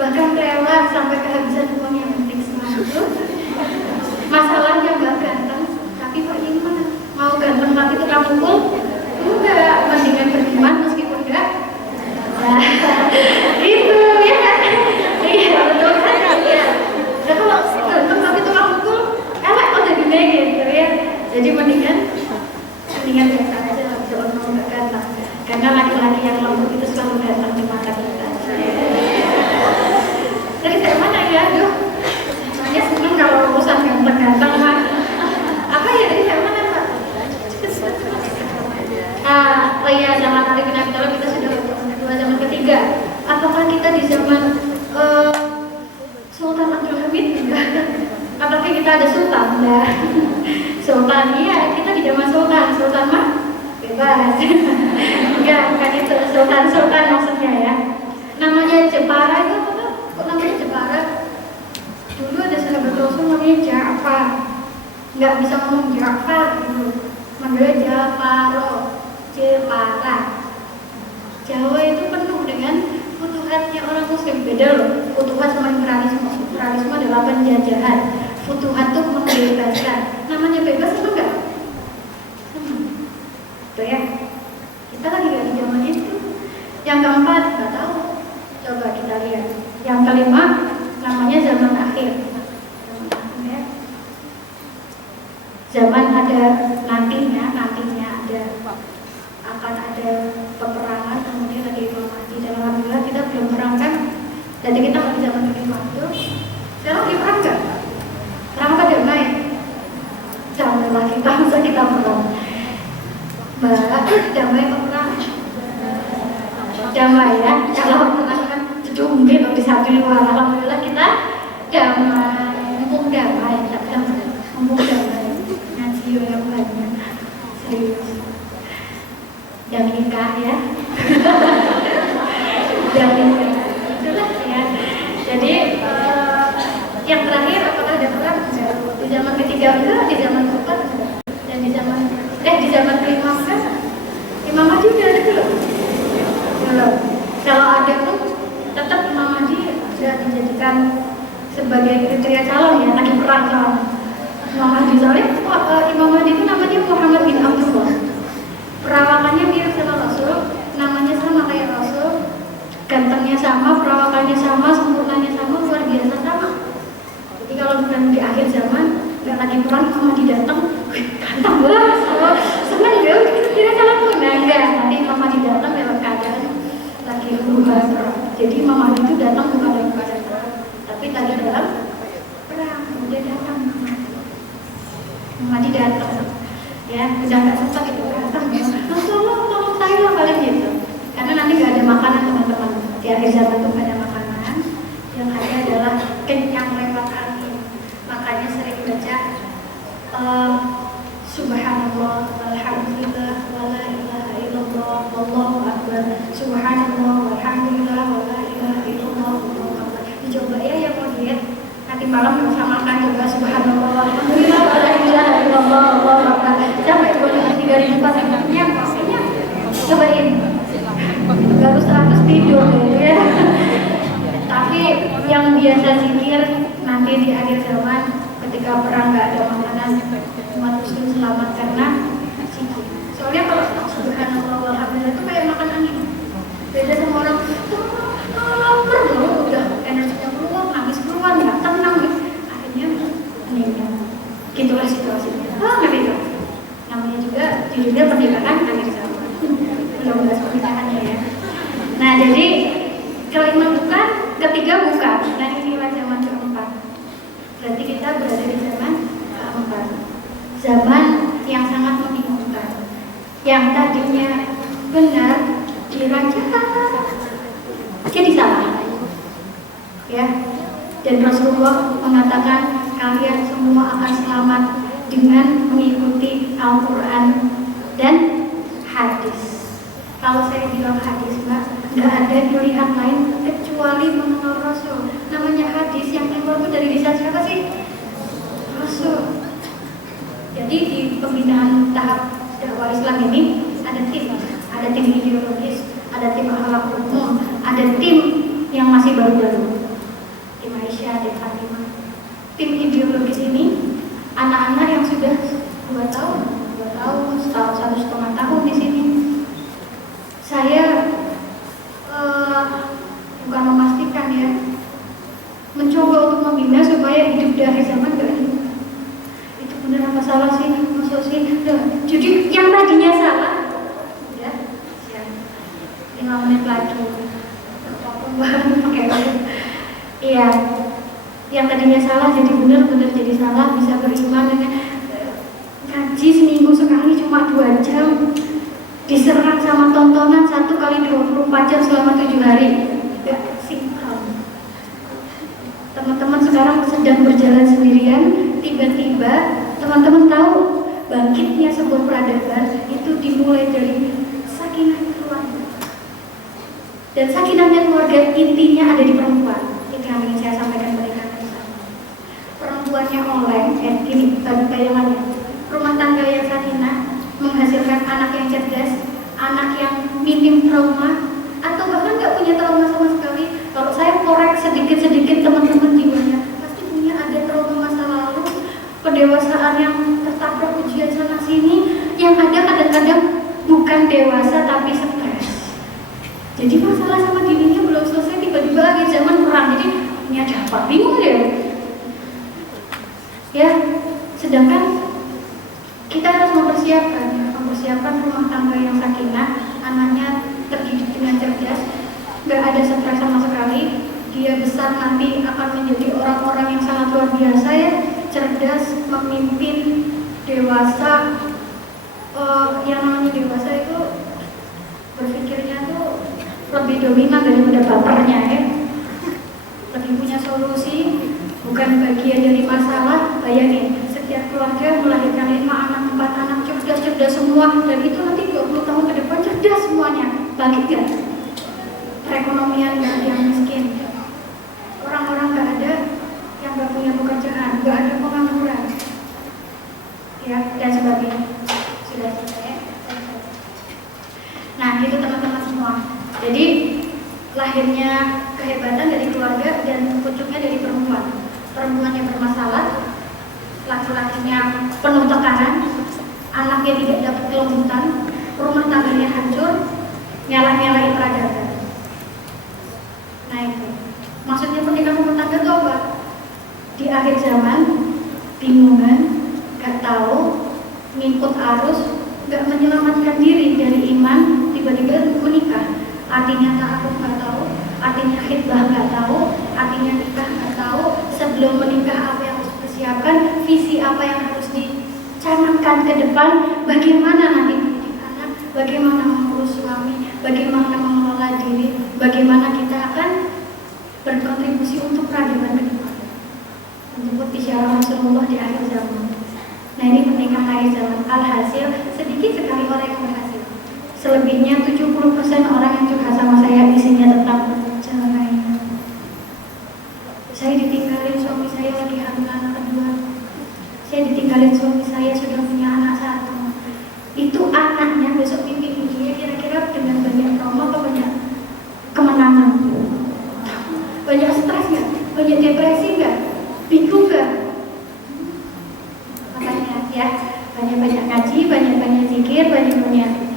bahkan rela sampai kehabisan uang yang penting selalu. Masalahnya nggak ganteng, tapi kok gimana? Mau ganteng tapi tukang pukul? Enggak, mendingan beriman meskipun enggak. Nah, itu ya kan? Iya betul kan? Iya. Nah, kalau ganteng tapi tukang pukul, elek kok jadinya gitu ya. Jadi mendingan biasa aja, jangan mau nggak ganteng. Karena laki-laki yang lembut itu selalu datang di mata kita. Dari saya mana ya, aduh, saya senang kalau urusan ganteng-ganteng kan. Apa ya dari saya mana Pak? Oh iya, zaman Ali bin Abi Thalib kita sudah dua zaman ketiga. Apakah kita di zaman Sultan Abdul Hamid? Apakah kita ada Sultan? Nah, Sultan iya, kita di zaman Sultan mah bebas. Enggak, bukan itu Sultan maksudnya ya. Namanya Jepara itu apa tuh? Kok namanya Jepara? Dulu ada sahabat Rasul namanya Ja'far. Nggak bisa ngomong Ja'far dulu. Manggilnya Ja'faro, Jepara. Jawa itu penuh dengan futuhatnya orang Muslim. Beda loh, futuhat sama imperialisme. Imperialisme adalah penjajahan. Futuhat itu membebaskan. Namanya bebas apa enggak? Tuh ya. Kita lagi gak di zaman itu. Yang keempat, nggak tahu. Coba kita lihat. Yang kelima, namanya zaman akhir. Zaman ada nantinya akan ada peperangan, kemudian ada Imam Mahdi. Dan alhamdulillah kita belum perang kan. Jadi kita masih zaman kelima itu. Sekarang lagi perang nggak? Perang apa damai? Janganlah kita masa kita perang. Mbak, damai apa perang? Damai ya. Kalau perang kan mungkin di satu luar. Alhamdulillah kita damai, mumpung damai, mumpung damai. Ngaji yang banyak, serius. Yang nikah ya. Yang nikah. Itulah ya. Jadi yang terakhir apakah ada perang? Di zaman ketiga enggak, di zaman keempat enggak. Dan di zaman kelima kan? Imam Mahdi udah ada belum? Belum. Kalau ada pun tetap Imam Mahdi sudah dijadikan sebagai kriteria calon ya, lagi perang calon. Imam Mahdi soalnya Imam Mahdi itu namanya Muhammad bin Abdullah. Perawakannya mirip sama Rasul, namanya sama kayak Rasul, gantengnya sama, perawakannya sama, sempurnanya sama, luar biasa sama. Jadi kalau bukan di akhir zaman, nggak lagi perang, Imam Mahdi datang, ganteng banget, seneng ya, kira calon tuh, nah enggak, nanti Imam Mahdi datang dalam keadaan lagi berubah. Jadi Imam Mahdi itu datang bukan dalam keadaan perang, tapi tadi dalam perang, dia datang. Imam Mahdi datang. Ya, udah nggak sempat itu datang ya. Tolong saya lah paling gitu. Karena nanti nggak ada makanan teman-teman. Di akhir zaman itu nggak ada makanan. Yang ada adalah kenyang lewat angin. Makanya sering baca Subhanallah, Alhamdulillah, wala ilaha illallah, wallahu akbar. Subhanallah, walhamdulillah, wala ilaha illallah, wallahu akbar. Dicoba ya yang mau diet. Nanti malam bisa makan coba Subhanallah, Alhamdulillah, wala ilaha illallah, wallahu akbar. Sampai 3.400-nya pastinya cobain. Baru 100 tidur ya. Tapi yang biasa zikir nanti di akhir zaman ketika perang nggak ada makanan, umat muslim selamat karena zikir. Soalnya kalau Subhanallah walhamdulillah itu kayak makan angin. Beda sama orang lapar loh, udah energinya keluar, nangis keluar, nggak tenang, akhirnya meninggal. Gitulah situasinya. Ngerti kan? Namanya juga judulnya pernikahan akhir zaman. Belum bahas pernikahannya ya. Nah jadi kelima bukan, ketiga bukan. Dan inilah zaman keempat. Berarti kita berada di zaman keempat. Zaman yang sangat membingungkan. Yang tadinya benar dirancang jadi salah. Ya. Dan Rasulullah mengatakan kalian semua akan selamat dengan mengikuti Al-Quran dan hadis. Kalau saya bilang hadis, Mbak, nggak ada pilihan lain kecuali mengenal Rasul. Namanya hadis yang keluar itu dari lisan siapa sih? Rasul. Jadi di pembinaan tahap dakwah Islam ini ada tim ideologis, ada tim akhlak umum, ada tim yang masih baru-baru, tim Aisyah, tim Fatimah. Tim ideologis ini anak-anak yang sudah 2 tahun, 1,5 tahun di sini. Saya bukan memastikan ya, mencoba untuk membina supaya hidup di akhir zaman gak ini. Itu benar apa salah sih? Maksud sih? Jadi yang tadinya salah, ya, 5 menit lagi. Iya, yang tadinya salah jadi benar jadi salah, bisa beriman dengan ngaji seminggu sekali cuma 2 jam, diserang sama tontonan 1 kali 24 jam selama 7 hari. Gak sinkron. Teman-teman sekarang sedang berjalan sendirian, tiba-tiba teman-teman tahu bangkitnya sebuah peradaban itu dimulai dari sakinah keluarga. Dan sakinahnya keluarga intinya ada di perempuan. Itu yang ingin saya sampaikan pada kalian. Perempuannya oleng, gini bayangannya. Rumah tangga yang sakinah menghasilkan anak yang cerdas, anak yang minim trauma, atau bahkan nggak punya trauma sama sekali. Kalau saya korek sedikit-sedikit teman-teman jiwanya, pasti punya ada trauma masa lalu, pendewasaan yang tertabrak ujian sana sini, yang ada kadang-kadang bukan dewasa tapi stres. Jadi masalah sama dirinya belum selesai, tiba-tiba akhir zaman perang. Jadi ini ada apa? Bingung deh. Ya, sedangkan kita harus mempersiapkan rumah tangga yang sakinah, anaknya terdidik dengan cerdas, nggak ada stres sama sekali. Dia besar nanti akan menjadi orang-orang yang sangat luar biasa ya, cerdas, memimpin, dewasa. Yang namanya dewasa itu berpikirnya tuh lebih dominan daripada bapernya ya, lebih punya solusi, bukan bagian dari masalah. Bayangin, setiap keluarga melahirkan 5 anak, 4 anak, cerdas semua, dan itu nanti 20 tahun ke depan cerdas semuanya. Bangkit gak? Perekonomian gak ada yang miskin, orang-orang gak ada yang gak punya pekerjaan, gak ada pengangguran, ya, dan sebagainya. Sudah selesai ya? Nah, itu teman-teman semua. Jadi lahirnya kehebatan dari keluarga dan pucuknya dari perempuan. Perempuannya bermasalah, laki-lakinya penuh tekanan, anaknya tidak dapat kelembutan, rumah tangganya hancur, nyala-nyalain peradaban. Nah itu, maksudnya pernikahan rumah tangga itu apa? Di akhir zaman, bingungan, gak tahu, ngikut arus, gak menyelamatkan diri dari iman, tiba-tiba menikah. Artinya ta'aruf nggak tahu, artinya khidbah nggak tahu, artinya nikah nggak tahu, sebelum menikah apa yang harus dipersiapkan, visi apa yang harus dicanangkan ke depan, bagaimana nanti mendidik anak, bagaimana mengurus suami, bagaimana mengelola diri, bagaimana kita akan berkontribusi untuk peradaban ke depan, menjemput bisyarah Rasulullah di akhir zaman. Nah ini pernikahan akhir zaman. Alhasil sedikit sekali orang yang berhasil. Selebihnya 70% orang yang curhat sama saya isinya tentang cerai. Saya ditinggalin suami saya lagi hamil anak kedua. Saya ditinggalin suami saya sudah punya anak 1. Itu anaknya besok mimpi dia kira-kira dengan banyak trauma atau banyak kemenangan? Banyak stres nggak? Banyak depresi nggak? Bingung nggak? Makanya ya, banyak-banyak ngaji, banyak-banyak zikir, banyak-banyak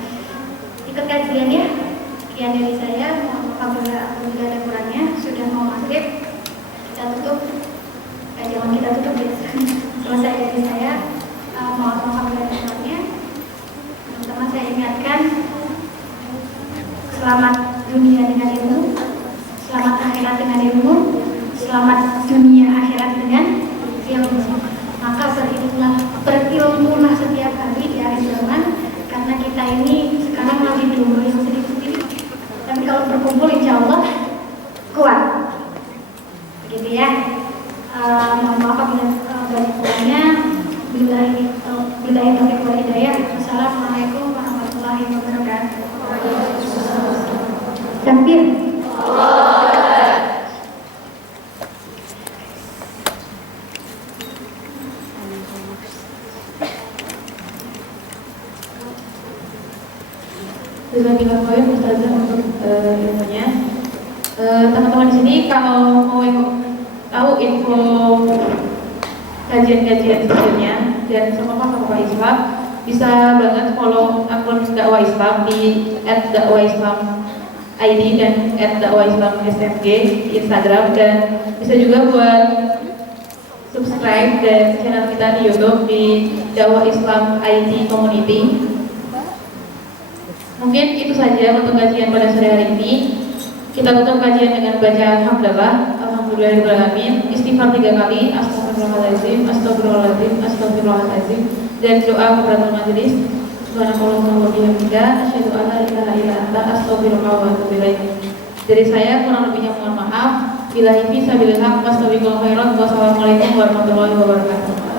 ikut kajian ya. Sekian dari saya, mohon maaf apabila ada kurangnya. Sudah mau maghrib, kita tutup kajian, kita tutup ya. Selesai dari saya, mohon maaf apabila ada kurangnya. Teman-teman saya ingatkan, selamat dunia dengan ilmu, selamat akhirat dengan ilmu, selamat dunia akhirat dengan ilmu. Maka berilmulah setiap hari di akhir zaman, karena kita ini sekarang lagi dulu yang sendiri-sendiri, tapi kalau berkumpul insya Allah kuat, begitu ya. Mohon maaf apabila banyak kurangnya. Bila taufiq wal hidayah. Wassalamualaikum warahmatullahi wabarakatuh. Takbir. Jazakallahu khairan Ustazah untuk ilmunya. Teman-teman di sini kalau mau tahu info kajian-kajian selanjutnya dan sama Islam, bisa banget follow akun dakwah Islam di @dakwahIslam_id dan @dakwahIslam_smg di Instagram, dan bisa juga buat subscribe dan channel kita di YouTube di Dakwah Islam ID Community. Mungkin itu saja untuk kajian pada sore hari ini. Kita tutup kajian dengan baca hamdalah, alhamdulillahirobbilalamin, istighfar 3 kali, astagfirullahaladzim, astagfirullahaladzim, astagfirullahaladzim, dan doa kafaratul majelis. Subhanallah wa bihamdika, asyhadu an la ilaha illa anta, astaghfiruka wa atubu ilaik. Dari saya kurang lebihnya mohon maaf. Billahi fi sabilillah, wassalamualaikum warahmatullahi wabarakatuh.